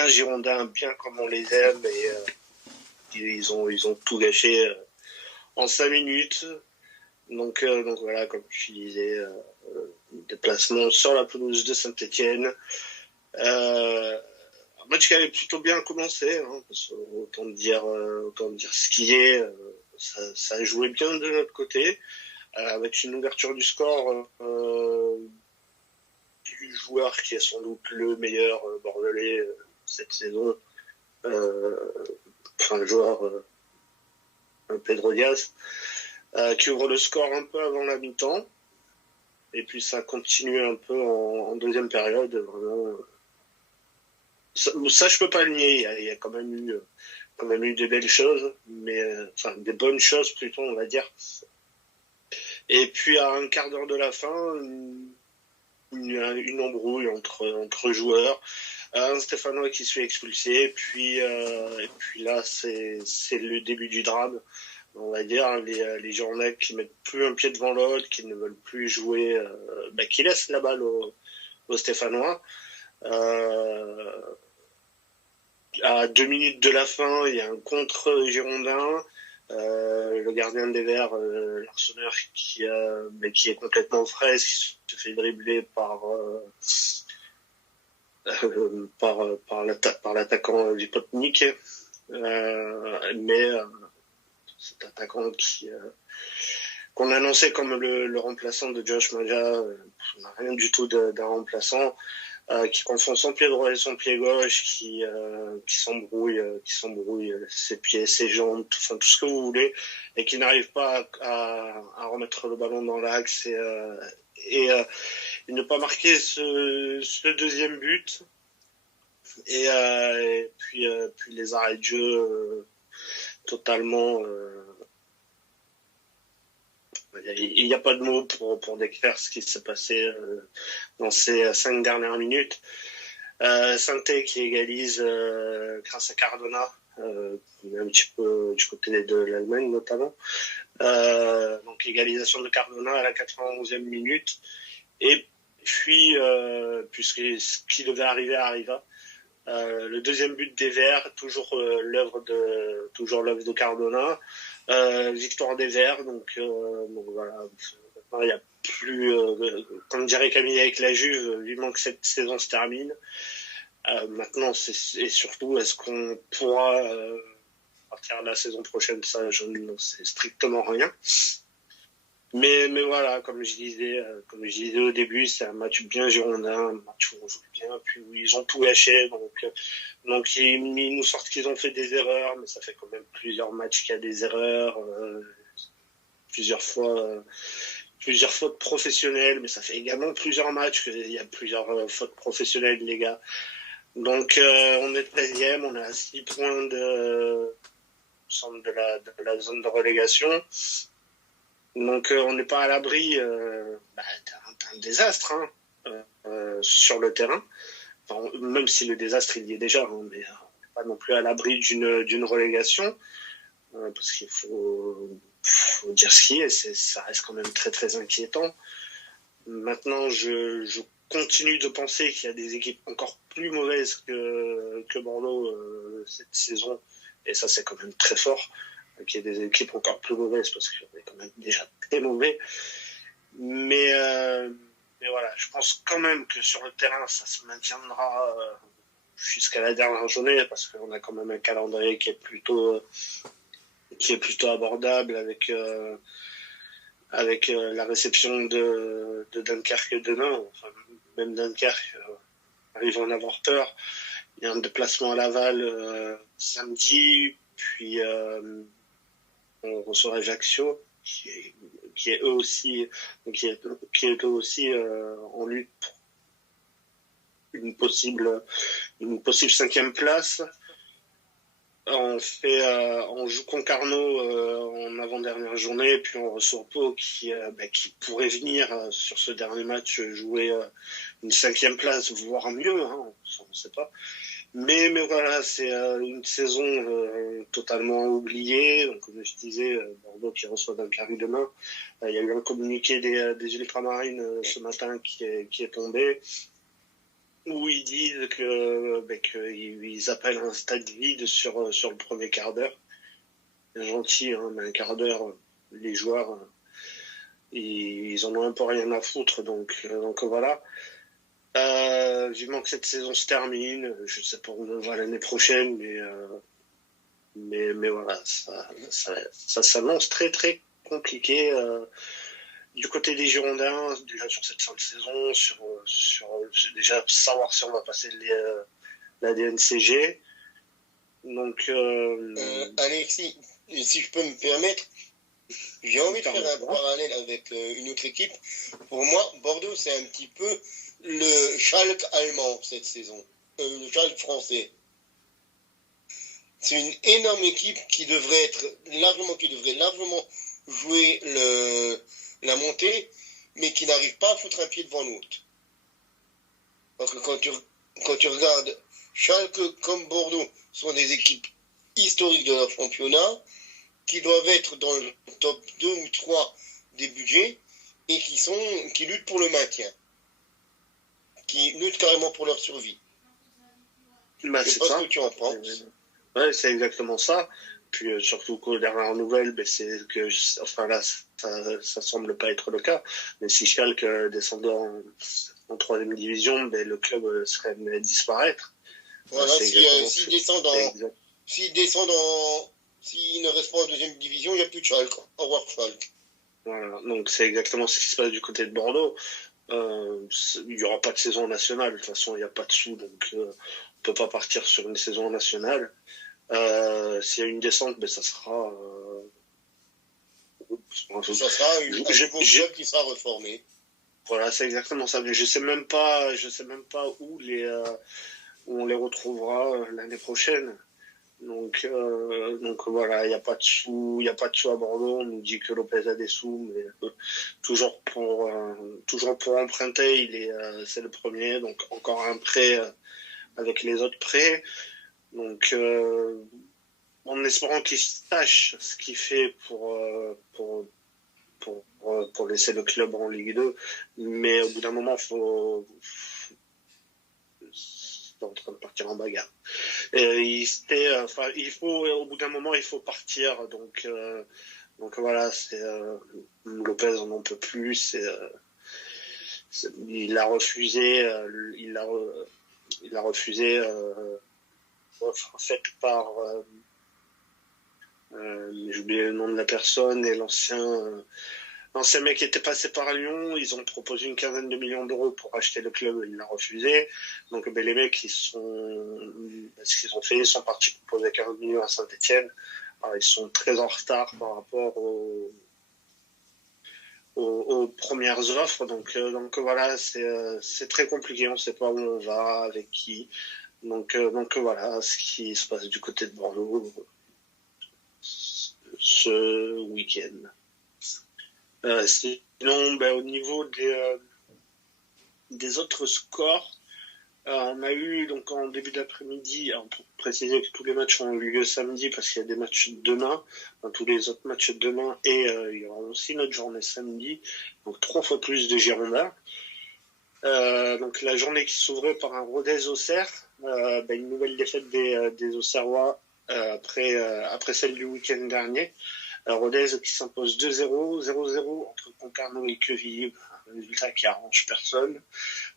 girondin, bien comme on les aime, et ils ont tout gâché en 5 minutes. Donc voilà, comme tu disais, déplacement sur la pelouse de Saint-Étienne. Un match qui avait plutôt bien commencé, hein, parce que autant dire ce qui est. Ça a joué bien de notre côté, avec une ouverture du score du joueur qui est sans doute le meilleur bordelais cette saison, le joueur Pedro Diaz, qui ouvre le score un peu avant la mi-temps, et puis ça continue un peu en deuxième période, vraiment. Ça je peux pas le nier, il y a quand même eu des belles choses, mais des bonnes choses plutôt, on va dire. Et puis à un quart d'heure de la fin, une embrouille entre joueurs, un Stéphanois qui se fait expulser, et puis là c'est le début du drame, on va dire. Les Girondins qui mettent plus un pied devant l'autre, qui ne veulent plus jouer, qui laissent la balle aux Stéphanois. À 2 minutes de la fin, il y a un contre girondin. Le gardien des Verts, l'Arseneur, qui est complètement frais, qui se fait dribbler par l'attaquant Vipotnik. Mais cet attaquant qu'on annonçait comme le remplaçant de Josh Maja n'a rien du tout d'un remplaçant. Qui confond son pied droit et son pied gauche, qui s'embrouille ses pieds, ses jambes, tout ce que vous voulez, et qui n'arrive pas à remettre le ballon dans l'axe et ne pas marquer ce deuxième but. Et puis les arrêts de jeu totalement. Il n'y a pas de mots pour décrire ce qui s'est passé dans ces 5 dernières minutes. Saint-Étienne qui égalise grâce à Cardona, un petit peu du côté de l'Allemagne notamment. Donc égalisation de Cardona à la 91e minute. Et puis, puisque ce qui devait arriver arriva. Le deuxième but des Verts, toujours l'œuvre de Cardona. Victoire des Verts, donc voilà. Maintenant, il n'y a plus, comme dirait Camille avec la Juve, vivement que cette saison se termine. Maintenant, et surtout, est-ce qu'on pourra partir de la saison prochaine? Ça, je ne sais strictement rien. Mais voilà, comme je disais au début, c'est un match bien girondin, un match où on joue bien, puis où ils ont tout lâché, donc ils nous sortent qu'ils ont fait des erreurs, mais ça fait quand même plusieurs matchs qu'il y a des erreurs, plusieurs fautes professionnelles, mais ça fait également plusieurs matchs qu'il y a plusieurs fautes professionnelles, les gars. Donc on est 13e, on est à 6 points de la zone de relégation. Donc on n'est pas à l'abri d'un désastre sur le terrain. Enfin, même si le désastre il y est déjà, mais on n'est pas non plus à l'abri d'une relégation, parce qu'il faut dire ce qui est, ça reste quand même très très inquiétant. Maintenant, je continue de penser qu'il y a des équipes encore plus mauvaises que Bordeaux cette saison, et ça c'est quand même très fort. qu'il y ait des équipes encore plus mauvaises, parce qu'on est quand même déjà très mauvais. Mais voilà, je pense quand même que sur le terrain, ça se maintiendra jusqu'à la dernière journée, parce qu'on a quand même un calendrier qui est plutôt abordable avec la réception de Dunkerque demain. Enfin, même Dunkerque arrive à en avoir peur. Il y a un déplacement à Laval samedi, puis on reçoit Ajaccio, qui est eux aussi en lutte pour une possible 5e place. On joue Concarneau en avant-dernière journée, puis on reçoit Pau qui pourrait venir sur ce dernier match jouer une 5e place, voire mieux, hein, on ne sait pas. Mais voilà, c'est une saison totalement oubliée. Donc, comme je disais, Bordeaux qui reçoit Dunkerque demain. Il y a eu un communiqué des Ultramarines ce matin qui est tombé, où ils disent qu'ils appellent un stade vide sur le premier quart d'heure. C'est gentil, hein, mais un quart d'heure, les joueurs, ils en ont un peu rien à foutre. Donc voilà. Vivement que cette saison se termine. Je sais pas où on va l'année prochaine, mais voilà, ça s'annonce très très compliqué du côté des Girondins, déjà sur cette fin de saison, sur déjà savoir si on va passer la DNCG. Donc Alexis, si je peux me permettre, j'ai envie de faire un parallèle avec une autre équipe. Pour moi, Bordeaux, c'est un petit peu le Schalke allemand cette saison, le Schalke français. C'est une énorme équipe qui devrait largement jouer la montée, mais qui n'arrive pas à foutre un pied devant l'autre. Parce que quand tu regardes, Schalke comme Bordeaux sont des équipes historiques de leur championnat, qui doivent être dans le top 2 ou 3 des budgets, et qui luttent pour le maintien. Qui luttent carrément pour leur survie. C'est pas ça. ce que tu en penses. Ouais, c'est exactement ça. Puis surtout qu'aux dernières nouvelles, c'est que, enfin là, ça semble pas être le cas. Mais si Schalke descendait en 3e division, le club serait amené à disparaître. Voilà, s'il ne reste pas en 2e division, il n'y a plus de Schalke. Au revoir Schalke. Voilà, donc c'est exactement ce qui se passe du côté de Bordeaux. Il n'y aura pas de saison nationale, de toute façon il n'y a pas de sous, donc on ne peut pas partir sur une saison nationale. S'il y a une descente, ça sera un nouveau club qui sera reformé. Voilà, c'est exactement ça. Mais je sais même pas où on les retrouvera l'année prochaine. Donc voilà, il n'y a pas de sous à Bordeaux. On nous dit que Lopez a des sous, mais toujours pour emprunter, c'est le premier. Donc encore un prêt avec les autres prêts. Donc en espérant qu'il sache ce qu'il fait pour laisser le club en Ligue 2, mais au bout d'un moment, c'est en train de partir en bagarre. Au bout d'un moment, il faut partir. Donc voilà, Lopez, on n'en peut plus. Il a refusé. Il a refusé offre faite par. J'ai oublié le nom de la personne et l'ancien mec qui était passé par Lyon. Ils ont proposé une 15aine de millions d'euros pour acheter le club, il l'a refusé. Donc les mecs, ce qu'ils ont fait, ils sont partis proposer 15 millions à Saint-Etienne. Ils sont très en retard par rapport aux premières offres. Donc voilà, c'est très compliqué, on ne sait pas où on va, avec qui. Donc voilà ce qui se passe du côté de Bordeaux ce week-end. Sinon, au niveau des autres scores, on a eu donc en début d'après-midi, pour préciser que tous les matchs ont eu lieu samedi parce qu'il y a des matchs demain, tous les autres matchs demain, et il y aura aussi notre journée samedi, donc 3 fois plus de Girondins. Donc la journée qui s'ouvrait par un Rodez Auxerre, une nouvelle défaite des Auxerrois après celle du week-end dernier. Rodez qui s'impose 2-0, 0-0 entre Concarneau et Quevilly, un résultat qui arrange personne.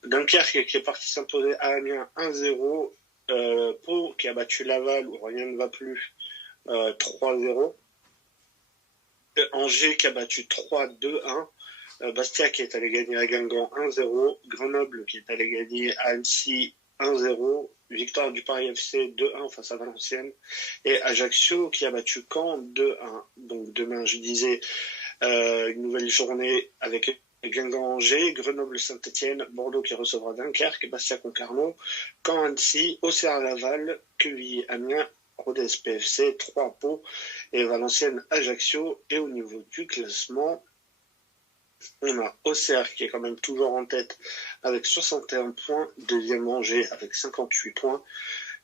Dunkerque qui est parti s'imposer à Amiens 1-0. Pau qui a battu Laval où rien ne va plus 3-0. Angers qui a battu 3-2-1. Bastia qui est allé gagner à Guingamp 1-0. Grenoble qui est allé gagner à Annecy 1-0. Victoire du Paris FC 2-1 face à Valenciennes. Et Ajaccio qui a battu Caen 2-1. Donc demain, je disais, une nouvelle journée avec Guingamp-Angers, Grenoble-Saint-Etienne, Bordeaux qui recevra Dunkerque, Bastia-Concarneau, Caen-Annecy, Auxerre-Laval, Quevilly-Amiens, Rodez PFC, 3 Pau et Valenciennes-Ajaccio. Et au niveau du classement, on a Auxerre qui est quand même toujours en tête avec 61 points, deuxième Angers avec 58 points,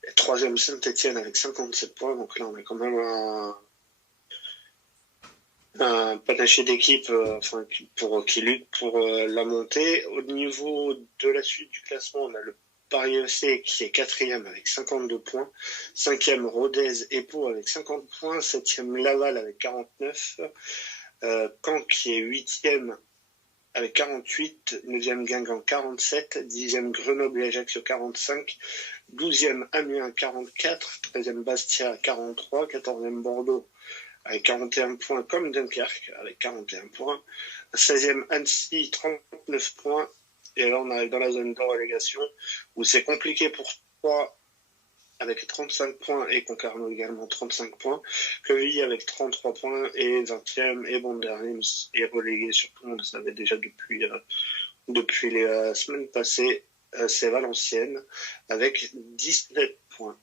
et troisième Saint-Etienne avec 57 points. Donc là, on a quand même un panaché d'équipes qui luttent pour la montée. Au niveau de la suite du classement, on a le Paris FC qui est quatrième avec 52 points, cinquième Rodez et Pau avec 50 points, septième Laval avec 49, Caen qui est huitième avec 48, 9e Guingamp 47, 10e Grenoble et Ajaccio 45, 12e Amiens 44, 13e Bastia 43, 14e Bordeaux avec 41 points comme Dunkerque avec 41 points, 16e Annecy 39 points, et là on arrive dans la zone de relégation où c'est compliqué pour 3 avec 35 points et Concarneau également 35 points, Quevilly avec 33 points et 20e et bon dernier est relégué, surtout on le savait déjà depuis les semaines passées, c'est Valenciennes avec 17 points.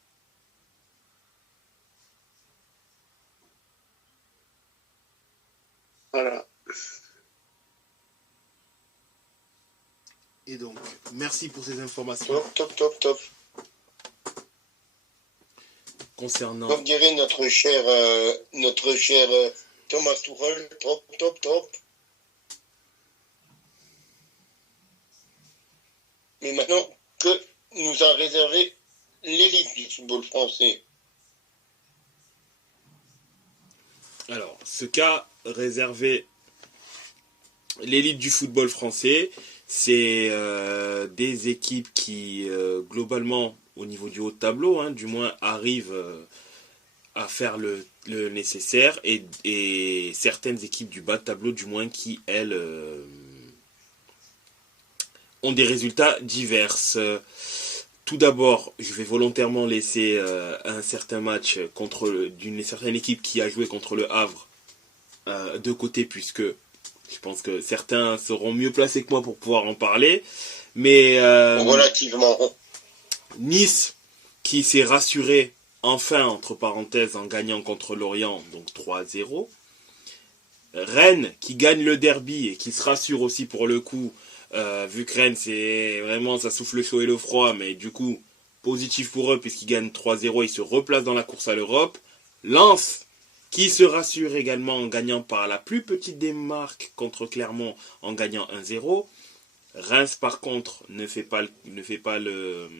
Voilà. Et donc, merci pour ces informations. Top. Concernant... Comme dirait notre cher Thomas Tuchel, top. Mais maintenant, que nous a réservé l'élite du football français? Alors, ce qu'a réservé l'élite du football français, c'est des équipes qui, globalement, au niveau du haut de tableau, du moins, arrivent à faire le nécessaire, et certaines équipes du bas de tableau, du moins, qui, elles, ont des résultats divers. Tout d'abord, je vais volontairement laisser un certain match d'une certaine équipe qui a joué contre le Havre de côté, puisque je pense que certains seront mieux placés que moi pour pouvoir en parler. Mais relativement. Nice, qui s'est rassuré, enfin, entre parenthèses, en gagnant contre Lorient, donc 3-0. Rennes, qui gagne le derby et qui se rassure aussi pour le coup, vu que Rennes, c'est vraiment, ça souffle le chaud et le froid, mais du coup, positif pour eux, puisqu'ils gagnent 3-0, ils se replacent dans la course à l'Europe. Lens, qui se rassure également en gagnant par la plus petite des marques contre Clermont, en gagnant 1-0. Reims, par contre, ne fait pas le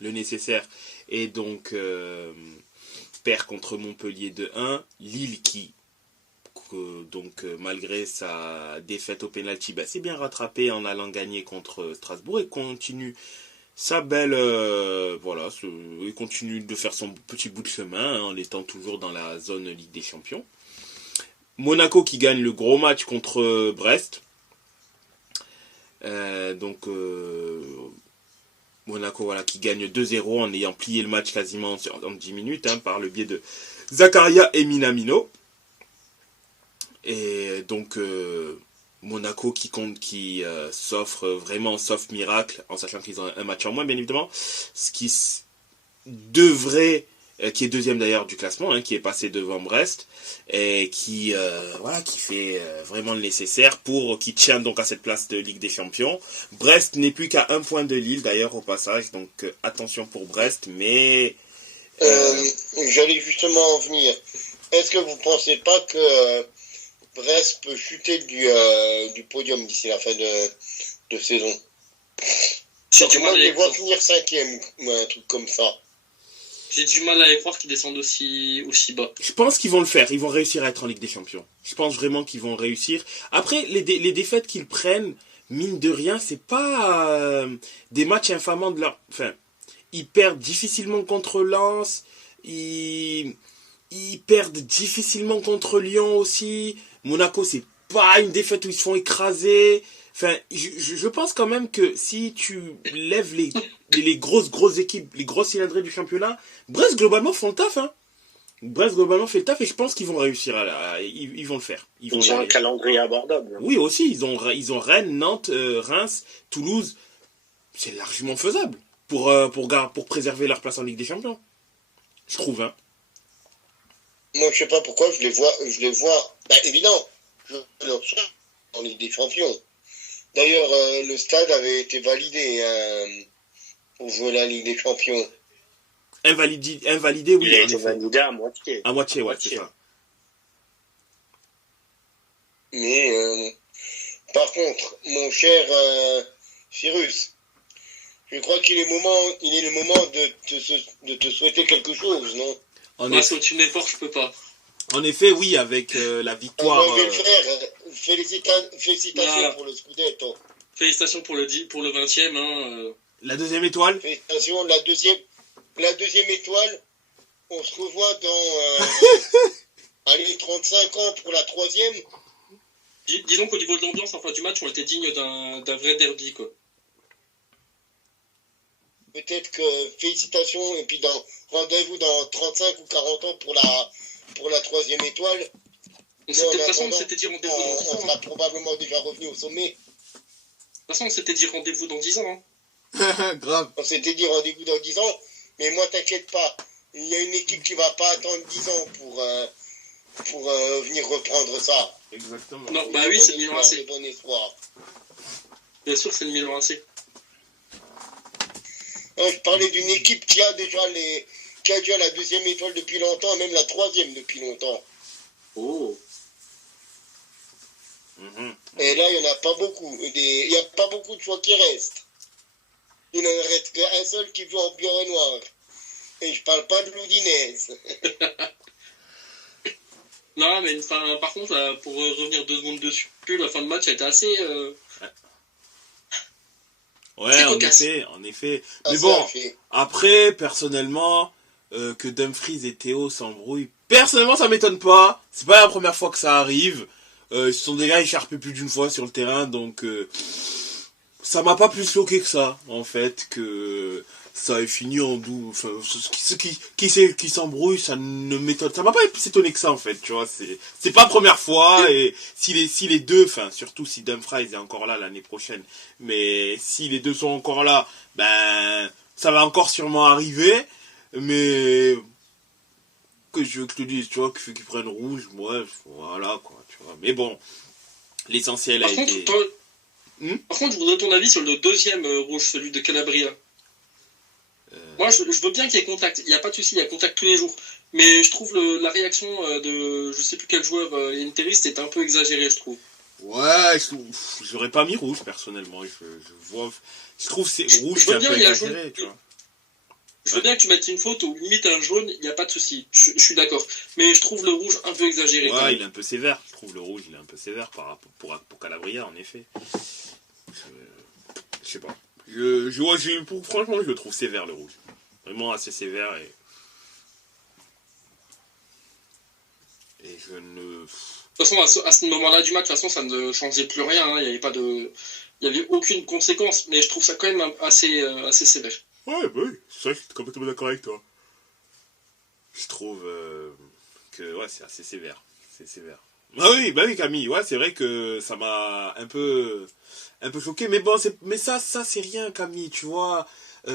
nécessaire, et donc perd contre Montpellier 2-1. Lille qui, malgré sa défaite au pénalty, s'est bien rattrapé en allant gagner contre Strasbourg et continue sa belle... il continue de faire son petit bout de chemin en étant toujours dans la zone Ligue des Champions. Monaco qui gagne le gros match contre Brest. Monaco qui gagne 2-0 en ayant plié le match quasiment en 10 minutes par le biais de Zakaria et Minamino. Et donc Monaco qui s'offre vraiment sauf miracle, en sachant qu'ils ont un match en moins bien évidemment, ce qui devrait, qui est deuxième d'ailleurs du classement, qui est passé devant Brest, et qui fait vraiment le nécessaire qui tient donc à cette place de Ligue des Champions. Brest n'est plus qu'à 1 point de Lille d'ailleurs au passage, donc attention pour Brest, mais... J'allais justement en venir. Est-ce que vous ne pensez pas que Brest peut chuter du podium d'ici la fin de saison? Moi, je les vois finir 5e ou un truc comme ça. J'ai du mal à y croire qu'ils descendent aussi bas. Je pense qu'ils vont le faire. Ils vont réussir à être en Ligue des Champions. Je pense vraiment qu'ils vont réussir. Après, les défaites qu'ils prennent, mine de rien, c'est pas des matchs infamants de leur... Enfin, ils perdent difficilement contre Lens. Ils perdent difficilement contre Lyon aussi. Monaco, c'est pas une défaite où ils se font écraser. Enfin, je pense quand même que si tu lèves les grosses équipes, les grosses cylindrées du championnat, Brest globalement font le taf, hein. Brest globalement fait le taf et je pense qu'ils vont réussir ils vont le faire. Ils vont Ils ont un calendrier abordable. Oui aussi, ils ont Rennes, Nantes, Reims, Toulouse. C'est largement faisable pour préserver leur place en Ligue des Champions. Je trouve, hein. Moi, je sais pas pourquoi je les vois. Ben, évident, je leur souhaite en Ligue des Champions. D'ailleurs, le stade avait été validé pour jouer la Ligue des Champions. Invalidé, oui. Il a été validé à moitié. À moitié, ouais, c'est ça. Mais, par contre, mon cher Cyrus, je crois qu'il est le moment de te souhaiter quelque chose, non? Moi, c'est au-dessus de mes forces, je peux pas. En effet, oui, avec la victoire... Moi, je vais le faire. Félicitations pour le Scudetto. Félicitations pour le 20e. Hein. La deuxième étoile. Félicitations, la deuxième étoile. On se revoit dans 35 ans pour la troisième. Disons qu'au niveau de l'ambiance en fin du match, on était digne d'un vrai derby, quoi. Peut-être que félicitations et puis rendez-vous dans 35 ou 40 ans pour la troisième étoile. De toute façon, on s'était dit rendez-vous dans 10 ans. On sera probablement déjà revenu au sommet. De toute façon, on s'était dit rendez-vous dans 10 ans. Hein. Grave. On s'était dit rendez-vous dans 10 ans, mais moi, t'inquiète pas. Il y a une équipe qui va pas attendre 10 ans pour venir reprendre ça. Exactement. Non, bah oui, c'est le Milan AC. Bon espoir. Bien sûr, c'est le Milan AC. Non, je parlais d'une équipe qui a déjà la deuxième étoile depuis longtemps, même la troisième depuis longtemps. Oh. Et là, il n'y en a pas beaucoup. Il n'y a pas beaucoup de choix qui restent. Il n'en reste qu'un seul qui joue en blanc et noir. Et je parle pas de l'Udinese. Non, mais par contre, pour revenir 2 secondes dessus, la fin de match a été assez... Ouais, en effet. Mais bon, après, personnellement, que Dumfries et Théo s'embrouillent, personnellement, ça m'étonne pas. C'est pas la première fois que ça arrive. Ils se sont déjà écharpés plus d'une fois sur le terrain, donc ça m'a pas plus choqué que ça, en fait, que ça ait fini en doux. Enfin, ceux qui s'embrouillent, ça ne m'étonne. Ça m'a pas plus étonné que ça, en fait, tu vois. C'est pas la première fois, et si les deux, enfin, surtout si Dumfries est encore là l'année prochaine, mais si les deux sont encore là, ben, ça va encore sûrement arriver, mais que je te dise, tu vois, qu'ils prennent rouge, bref, voilà, quoi, tu vois. Mais bon, l'essentiel a été... Par contre, je voudrais ton avis sur le deuxième rouge, celui de Calabria. Moi, je veux bien qu'il y ait contact. Il n'y a pas de souci, il y a contact tous les jours. Mais je trouve la réaction de je sais plus quel joueur interiste était un peu exagérée, je trouve. Ouais, j'aurais pas mis rouge, personnellement. Je trouve que c'est rouge, c'est un peu exagéré, tu vois. Je veux bien que tu mettes une faute ou limite un jaune, il n'y a pas de souci. Je suis d'accord. Mais je trouve le rouge un peu exagéré. Ouais, il est un peu sévère. Je trouve le rouge, il est un peu sévère par rapport pour Calabria, en effet. Je sais pas. Franchement, je le trouve sévère, le rouge. Vraiment assez sévère et je ne... De toute façon, à ce moment-là du match, de toute façon, ça ne changeait plus rien. Hein. Il n'y avait aucune conséquence. Mais je trouve ça quand même assez sévère. Ouais, bah oui. C'est vrai que je suis complètement d'accord avec toi. Je trouve que ouais, c'est assez sévère. C'est sévère. Bah oui, Camille. Ouais, c'est vrai que ça m'a un peu choqué. Mais bon, ça, c'est rien, Camille. Tu vois,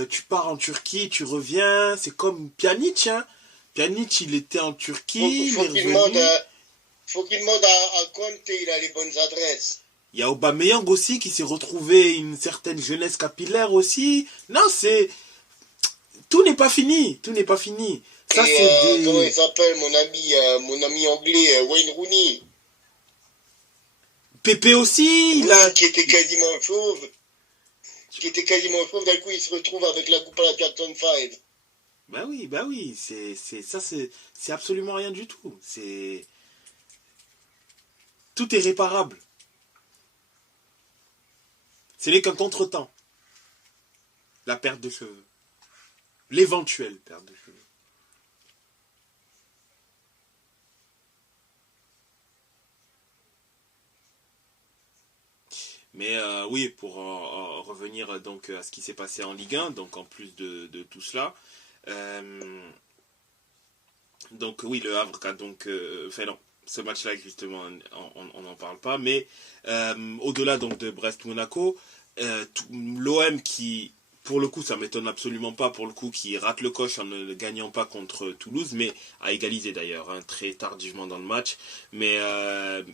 tu pars en Turquie, tu reviens. C'est comme Pjanic, hein. Pjanic, il était en Turquie. Faut qu'il demande à Conte, il a les bonnes adresses. Il y a Aubameyang aussi qui s'est retrouvé une certaine jeunesse capillaire aussi. Non, tout n'est pas fini. Ça, c'est comment il s'appelle, mon ami anglais, Wayne Rooney. Pépé aussi, qui était quasiment chauve. D'un coup, il se retrouve avec la coupe à la Jackson 5. Bah oui, c'est absolument rien du tout. Tout est réparable. Ce n'est qu'un contretemps. La perte de cheveux. L'éventuelle perte de cheveux. Mais oui, pour revenir donc à ce qui s'est passé en Ligue 1, donc en plus de tout cela, donc oui, le Havre a donc, enfin non, ce match-là justement, on n'en parle pas, mais au-delà donc de Brest-Monaco, l'OM qui, pour le coup, ça m'étonne absolument pas, pour le coup, qui rate le coche en ne gagnant pas contre Toulouse, mais a égalisé d'ailleurs, hein, très tardivement dans le match, mais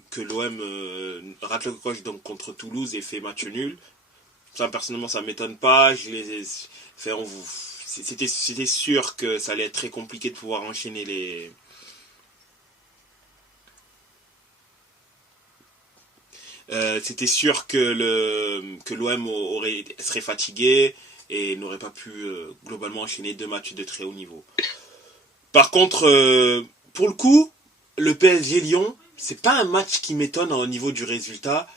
que l'OM rate le coche donc contre Toulouse et fait match nul, ça personnellement ça m'étonne pas, enfin, c'était sûr que ça allait être très compliqué de pouvoir enchaîner les... c'était sûr que l'OM serait fatigué et n'aurait pas pu globalement enchaîner 2 matchs de très haut niveau. Par contre, pour le coup, le PSG Lyon, c'est pas un match qui m'étonne au niveau du résultat.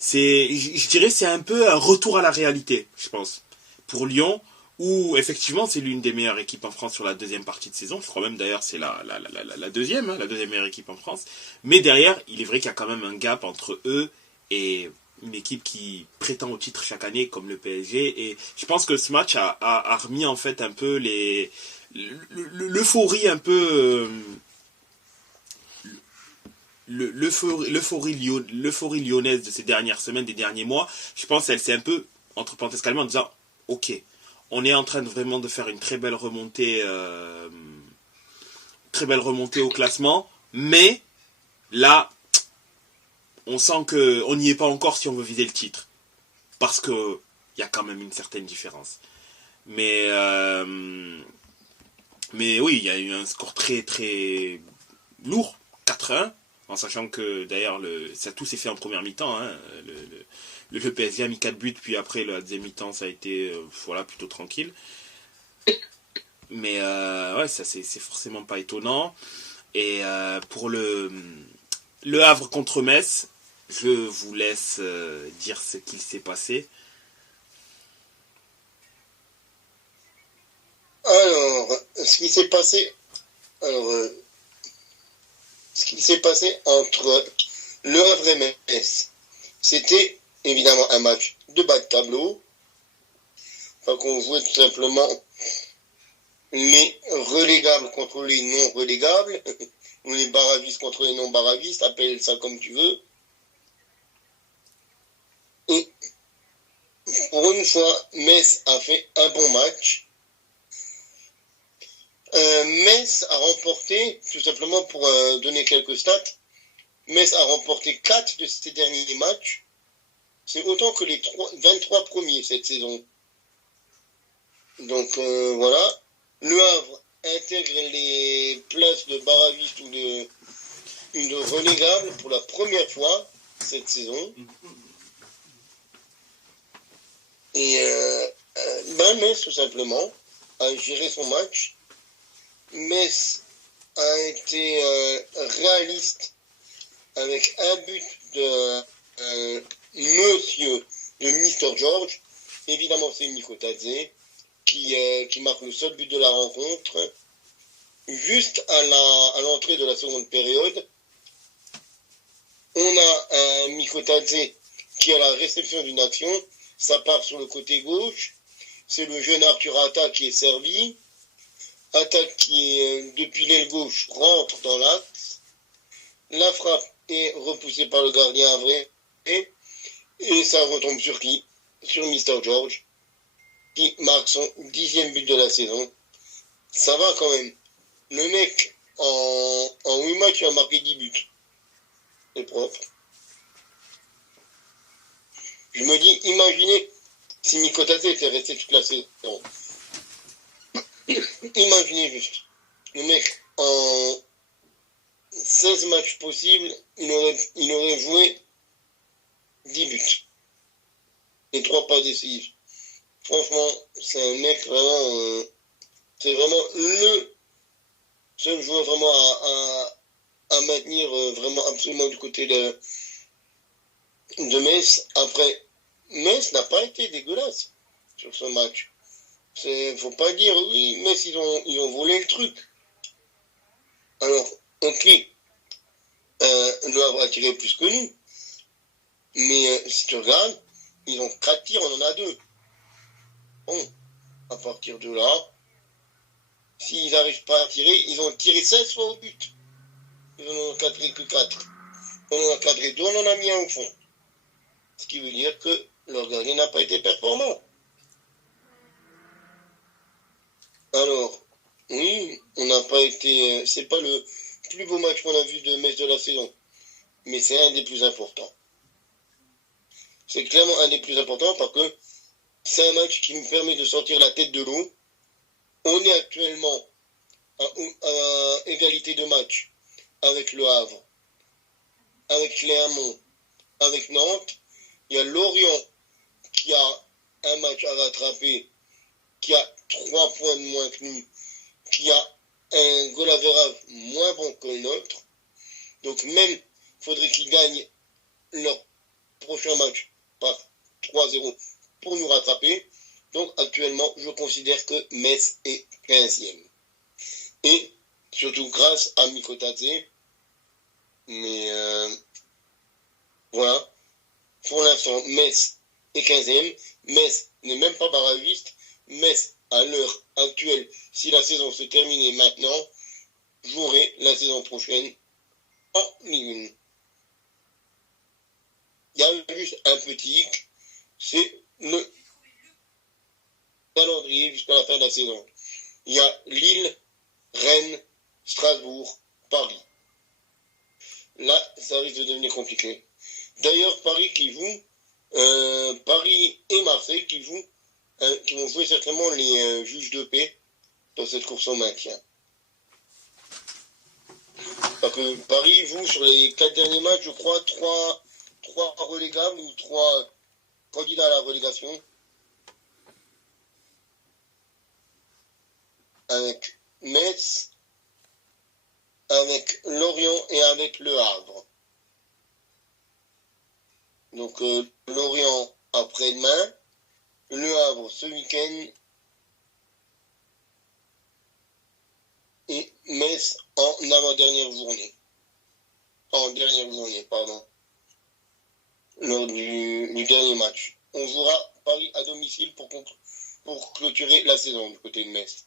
Je dirais c'est un peu un retour à la réalité, je pense. Pour Lyon, où effectivement c'est l'une des meilleures équipes en France sur la deuxième partie de saison. Je crois même d'ailleurs c'est la deuxième, hein, la deuxième meilleure équipe en France. Mais derrière, il est vrai qu'il y a quand même un gap entre eux et une équipe qui prétend au titre chaque année comme le PSG. Et je pense que ce match a remis en fait un peu l'euphorie un peu... l'euphorie lyonnaise de ces dernières semaines, des derniers mois, je pense qu'elle s'est un peu, entre parenthèses calmée, en disant ok, on est en train de vraiment de faire une très belle remontée au classement, mais là, on sent qu'on n'y est pas encore si on veut viser le titre. Parce que il y a quand même une certaine différence. Mais oui, il y a eu un score très très lourd, 4-1, en sachant que d'ailleurs tout s'est fait en première mi-temps. Hein. Le PSG a mis 4 buts, puis après la deuxième mi-temps ça a été voilà, plutôt tranquille. Mais ouais, ça c'est forcément pas étonnant. Et pour le Havre contre Metz, je vous laisse dire ce qu'il s'est passé. Alors, ce qui s'est passé entre Le Havre et Metz, c'était évidemment un match de bas de tableau. Enfin, qu'on jouait tout simplement les relégables contre les non relégables, ou les barravistes contre les non barravistes, appelle ça comme tu veux. Et pour une fois, Metz a fait un bon match. Metz a remporté, tout simplement pour donner quelques stats, Metz a remporté 4 de ses derniers matchs. C'est autant que les 23 premiers cette saison. Donc voilà. Le Havre intègre les places de barravistes ou de relégables pour la première fois cette saison. Et Metz, tout simplement, a géré son match. Metz a été réaliste avec un but de monsieur de Mr. George. Évidemment, c'est Nico Tadze qui marque le seul but de la rencontre. Juste à l'entrée de la seconde période, on a un Nico Tadze qui a la réception d'une action. Ça part sur le côté gauche. C'est le jeune Arthur Atta qui est servi. Atta qui, depuis l'aile gauche, rentre dans l'axe. La frappe est repoussée par le gardien havrais. Et ça retombe sur qui? Sur Mr. George, qui marque son 10e but de la saison. Ça va quand même. Le mec, en 8 matchs, il a marqué 10 buts. C'est propre. Je me dis, imaginez si Nico Tadze était resté toute la saison. Imaginez juste. Le mec, en 16 matchs possibles, il aurait joué 10 buts. Et 3 pas décisifs. Franchement, c'est un mec vraiment C'est vraiment le seul joueur vraiment à maintenir vraiment absolument du côté de Metz. Après, Metz n'a pas été dégueulasse sur ce match. Faut pas dire, oui, Metz, ils ont volé le truc. Alors, ok, le Havre a tiré plus que nous. Mais si tu regardes, ils ont 4 tirs, on en a 2. Bon, à partir de là, s'ils n'arrivent pas à tirer, ils ont tiré 16 fois au but. Ils en ont cadré que 4. On en a cadré 2, on en a mis un au fond. Ce qui veut dire que leur gardien n'a pas été performant. Alors, oui, on n'a pas été... c'est pas le plus beau match qu'on a vu de Metz de la saison. Mais c'est un des plus importants. C'est clairement un des plus importants parce que c'est un match qui nous permet de sortir la tête de l'eau. On est actuellement à égalité de match avec le Havre, avec Clermont, avec Nantes. Il y a Lorient qui a un match à rattraper, qui a 3 points de moins que nous, qui a un goal average moins bon que le nôtre. Donc même, faudrait qu'ils gagnent leur prochain match par 3-0 pour nous rattraper. Donc actuellement, je considère que Metz est 15e. Et surtout grâce à Mikotadze. Mais voilà. Pour l'instant, Metz est 15e. Metz n'est même pas barragiste. Metz, à l'heure actuelle, si la saison se terminait maintenant, jouerait la saison prochaine en Ligue 1. Il y a juste un petit hic, c'est le calendrier jusqu'à la fin de la saison. Il y a Lille, Rennes, Strasbourg, Paris. Là, ça risque de devenir compliqué. D'ailleurs, Paris et Marseille qui vont jouer certainement les juges de paix dans cette course au maintien. Parce que Paris joue sur les 4 derniers matchs, je crois, 3 relégables ou 3 candidats à la relégation. Avec Metz, avec Lorient et avec Le Havre. Donc Lorient après-demain, Le Havre ce week-end et Metz en avant-dernière journée. En dernière journée, pardon. Lors du dernier match. On jouera Paris à domicile pour clôturer la saison du côté de Metz.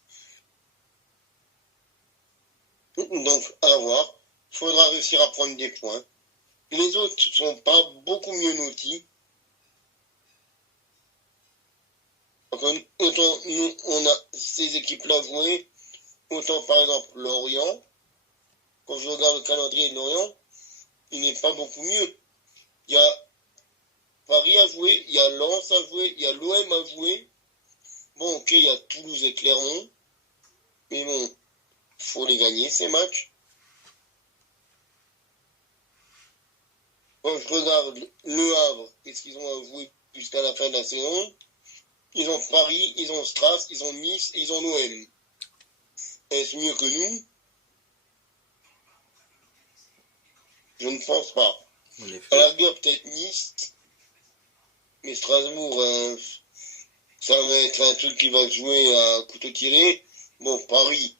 Donc, à voir. Il faudra réussir à prendre des points. Les autres sont pas beaucoup mieux notés. Autant nous, on a ces équipes-là jouées, autant par exemple Lorient. Quand je regarde le calendrier de Lorient, il n'est pas beaucoup mieux. Il y a Paris à jouer, il y a Lens à jouer, il y a l'OM à jouer. Bon, ok, il y a Toulouse et Clermont. Mais bon, il faut les gagner, ces matchs. Quand je regarde Le Havre, qu'est-ce qu'ils ont à jouer jusqu'à la fin de la saison? Ils ont Paris, ils ont Stras, ils ont Nice, ils ont l'OM. Est-ce mieux que nous? Je ne pense pas. À la rigueur, peut-être Nice. Mais Strasbourg, ça va être un truc qui va se jouer à couteau tiré. Bon, Paris,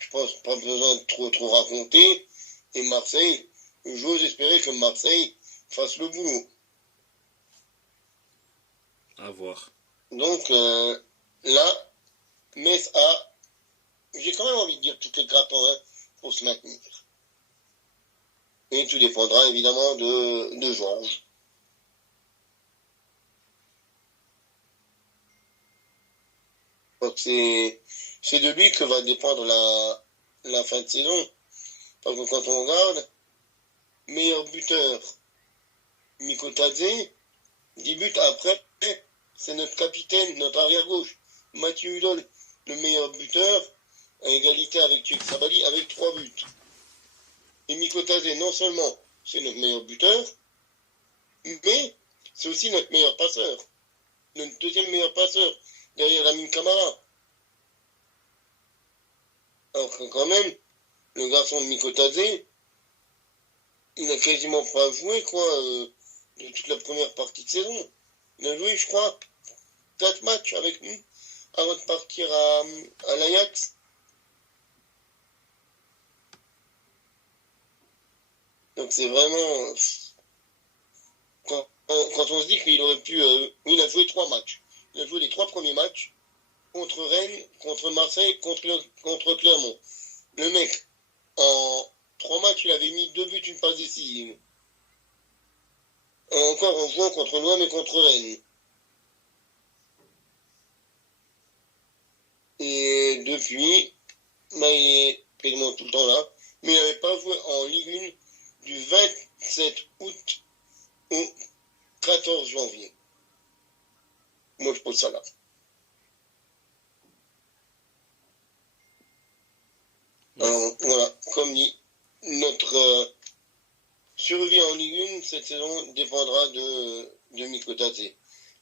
je pense pas besoin de trop raconter. Et Marseille, j'ose espérer que Marseille fasse le boulot. À voir. Donc là, Metz a, j'ai quand même envie de dire toutes les grappes en 1 pour se maintenir. Et tout dépendra évidemment de Georges. Donc c'est de lui que va dépendre la fin de saison. Parce que quand on regarde, meilleur buteur, Mikotadze, 10 buts après, c'est notre capitaine, notre arrière-gauche, Mathieu Hudol, le meilleur buteur, à égalité avec Tchèque Sabali, avec 3 buts. Et Mikotadze, non seulement c'est notre meilleur buteur, mais c'est aussi notre meilleur passeur. Notre deuxième meilleur passeur, derrière Lamine Camara. Alors que quand même, le garçon de Mikotadze, il n'a quasiment pas joué, quoi, de toute la première partie de saison. Il a joué, je crois, 4 matchs avec nous avant de partir à l'Ajax. Donc c'est vraiment... Quand on se dit qu'il aurait pu... il a joué 3 matchs. Il a joué les 3 premiers matchs contre Rennes, contre Marseille, contre Clermont. Le mec, en 3 matchs, il avait mis 2 buts, une passe décisive. Encore en jouant contre l'OM et contre Rennes. Et depuis, il est quasiment tout le temps là. Mais il n'avait pas joué en Ligue 1 du 27 août au 14 janvier. Moi, je pose ça là. Alors, voilà, comme dit, notre survie en Ligue 1 cette saison dépendra de Mikotadze.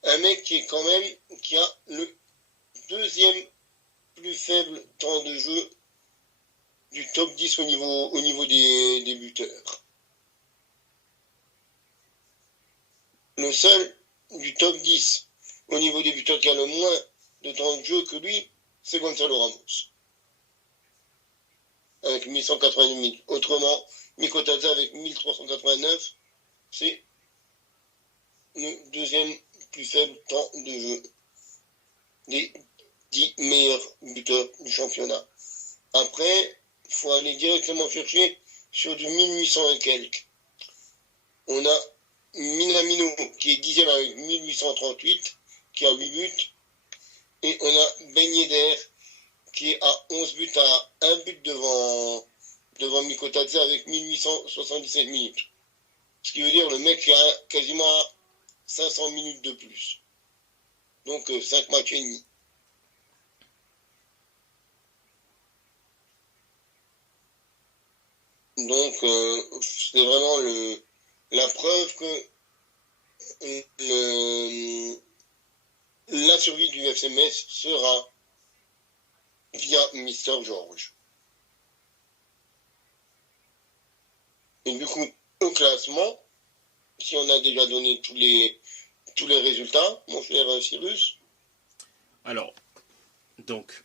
Un mec qui est quand même, qui a le 2e plus faible temps de jeu du top 10 au niveau des buteurs. Le seul du top 10 au niveau des buteurs qui a le moins de temps de jeu que lui, c'est Gonzalo Ramos. Avec 1180 minutes. Autrement, Mikotadze avec 1389, c'est le 2e plus faible temps de jeu des 10 meilleurs buteurs du championnat. Après, il faut aller directement chercher sur du 1800 et quelques. On a Minamino qui est 10e avec 1838, qui a 8 buts. Et on a Ben Yedder qui est à 11 buts, à 1 but devant Mikotadze avec 1877 minutes. Ce qui veut dire le mec qui a quasiment 500 minutes de plus. Donc 5 matchs et demi. Donc c'est vraiment la preuve que la survie du FC Metz sera via Mister George. Et du coup, au classement, si on a déjà donné tous les résultats, mon cher Cyrus. Alors, donc,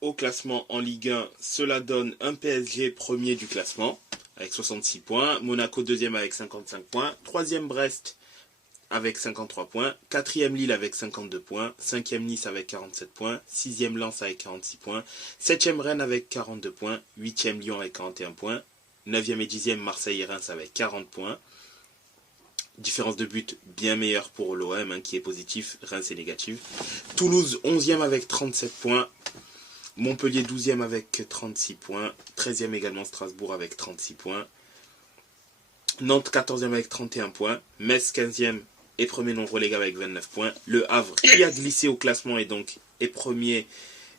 au classement en Ligue 1, cela donne un PSG premier du classement avec 66 points, Monaco deuxième avec 55 points, troisième Brest avec 53 points, 4e Lille avec 52 points, 5e Nice avec 47 points, 6e Lens avec 46 points, 7e Rennes avec 42 points, 8e Lyon avec 41 points, 9e et 10e Marseille et Reims avec 40 points. Différence de but bien meilleure pour l'OM qui est positif, Reims est négatif. Toulouse 11e avec 37 points, Montpellier 12e avec 36 points, 13e également Strasbourg avec 36 points, Nantes 14e avec 31 points, Metz 15e et premier non relégable avec 29 points. Le Havre qui a glissé au classement et donc est premier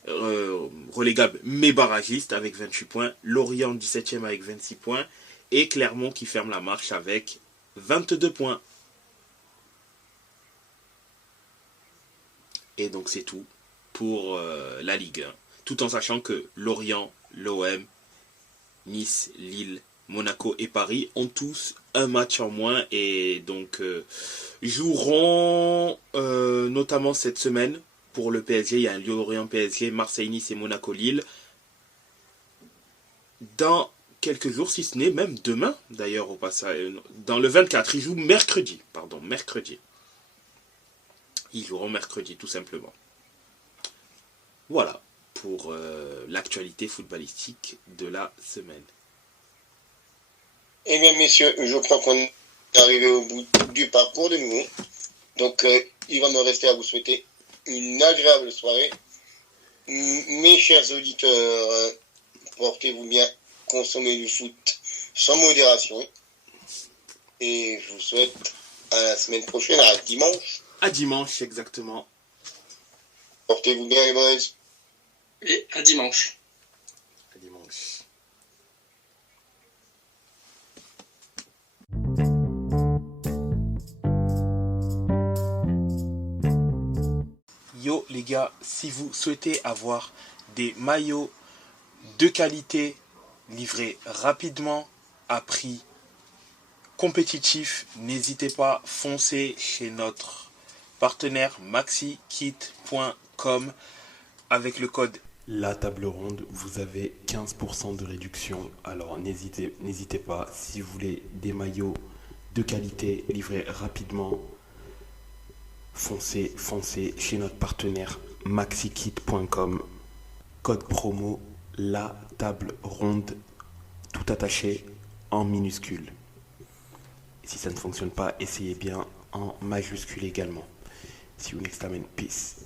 relégable mais barragiste avec 28 points. Lorient 17e avec 26 points. Et Clermont qui ferme la marche avec 22 points. Et donc c'est tout pour la Ligue 1. Tout en sachant que Lorient, l'OM, Nice, Lille, Monaco et Paris ont tous un match en moins et donc joueront notamment cette semaine pour le PSG. Il y a un Lyon-Orient PSG, Marseille-Nice et Monaco-Lille dans quelques jours, si ce n'est même demain d'ailleurs au passage. Dans le 24, ils jouent mercredi. Ils joueront mercredi tout simplement. Voilà pour l'actualité footballistique de la semaine. Eh bien, messieurs, je crois qu'on est arrivé au bout du parcours de nouveau. Donc, il va me rester à vous souhaiter une agréable soirée. Mes chers auditeurs, portez-vous bien, consommez du foot sans modération. Et je vous souhaite à la semaine prochaine, à dimanche. À dimanche, exactement. Portez-vous bien, les boys. Et à dimanche. À dimanche. Yo les gars, si vous souhaitez avoir des maillots de qualité livrés rapidement à prix compétitif, n'hésitez pas, foncez chez notre partenaire maxikit.com avec le code La Table Ronde, vous avez 15% de réduction. Alors n'hésitez pas, si vous voulez des maillots de qualité livrés rapidement, foncez chez notre partenaire maxikit.com. Code promo La Table Ronde, tout attaché en minuscule. Si ça ne fonctionne pas, essayez bien en majuscule également. See you next time and peace.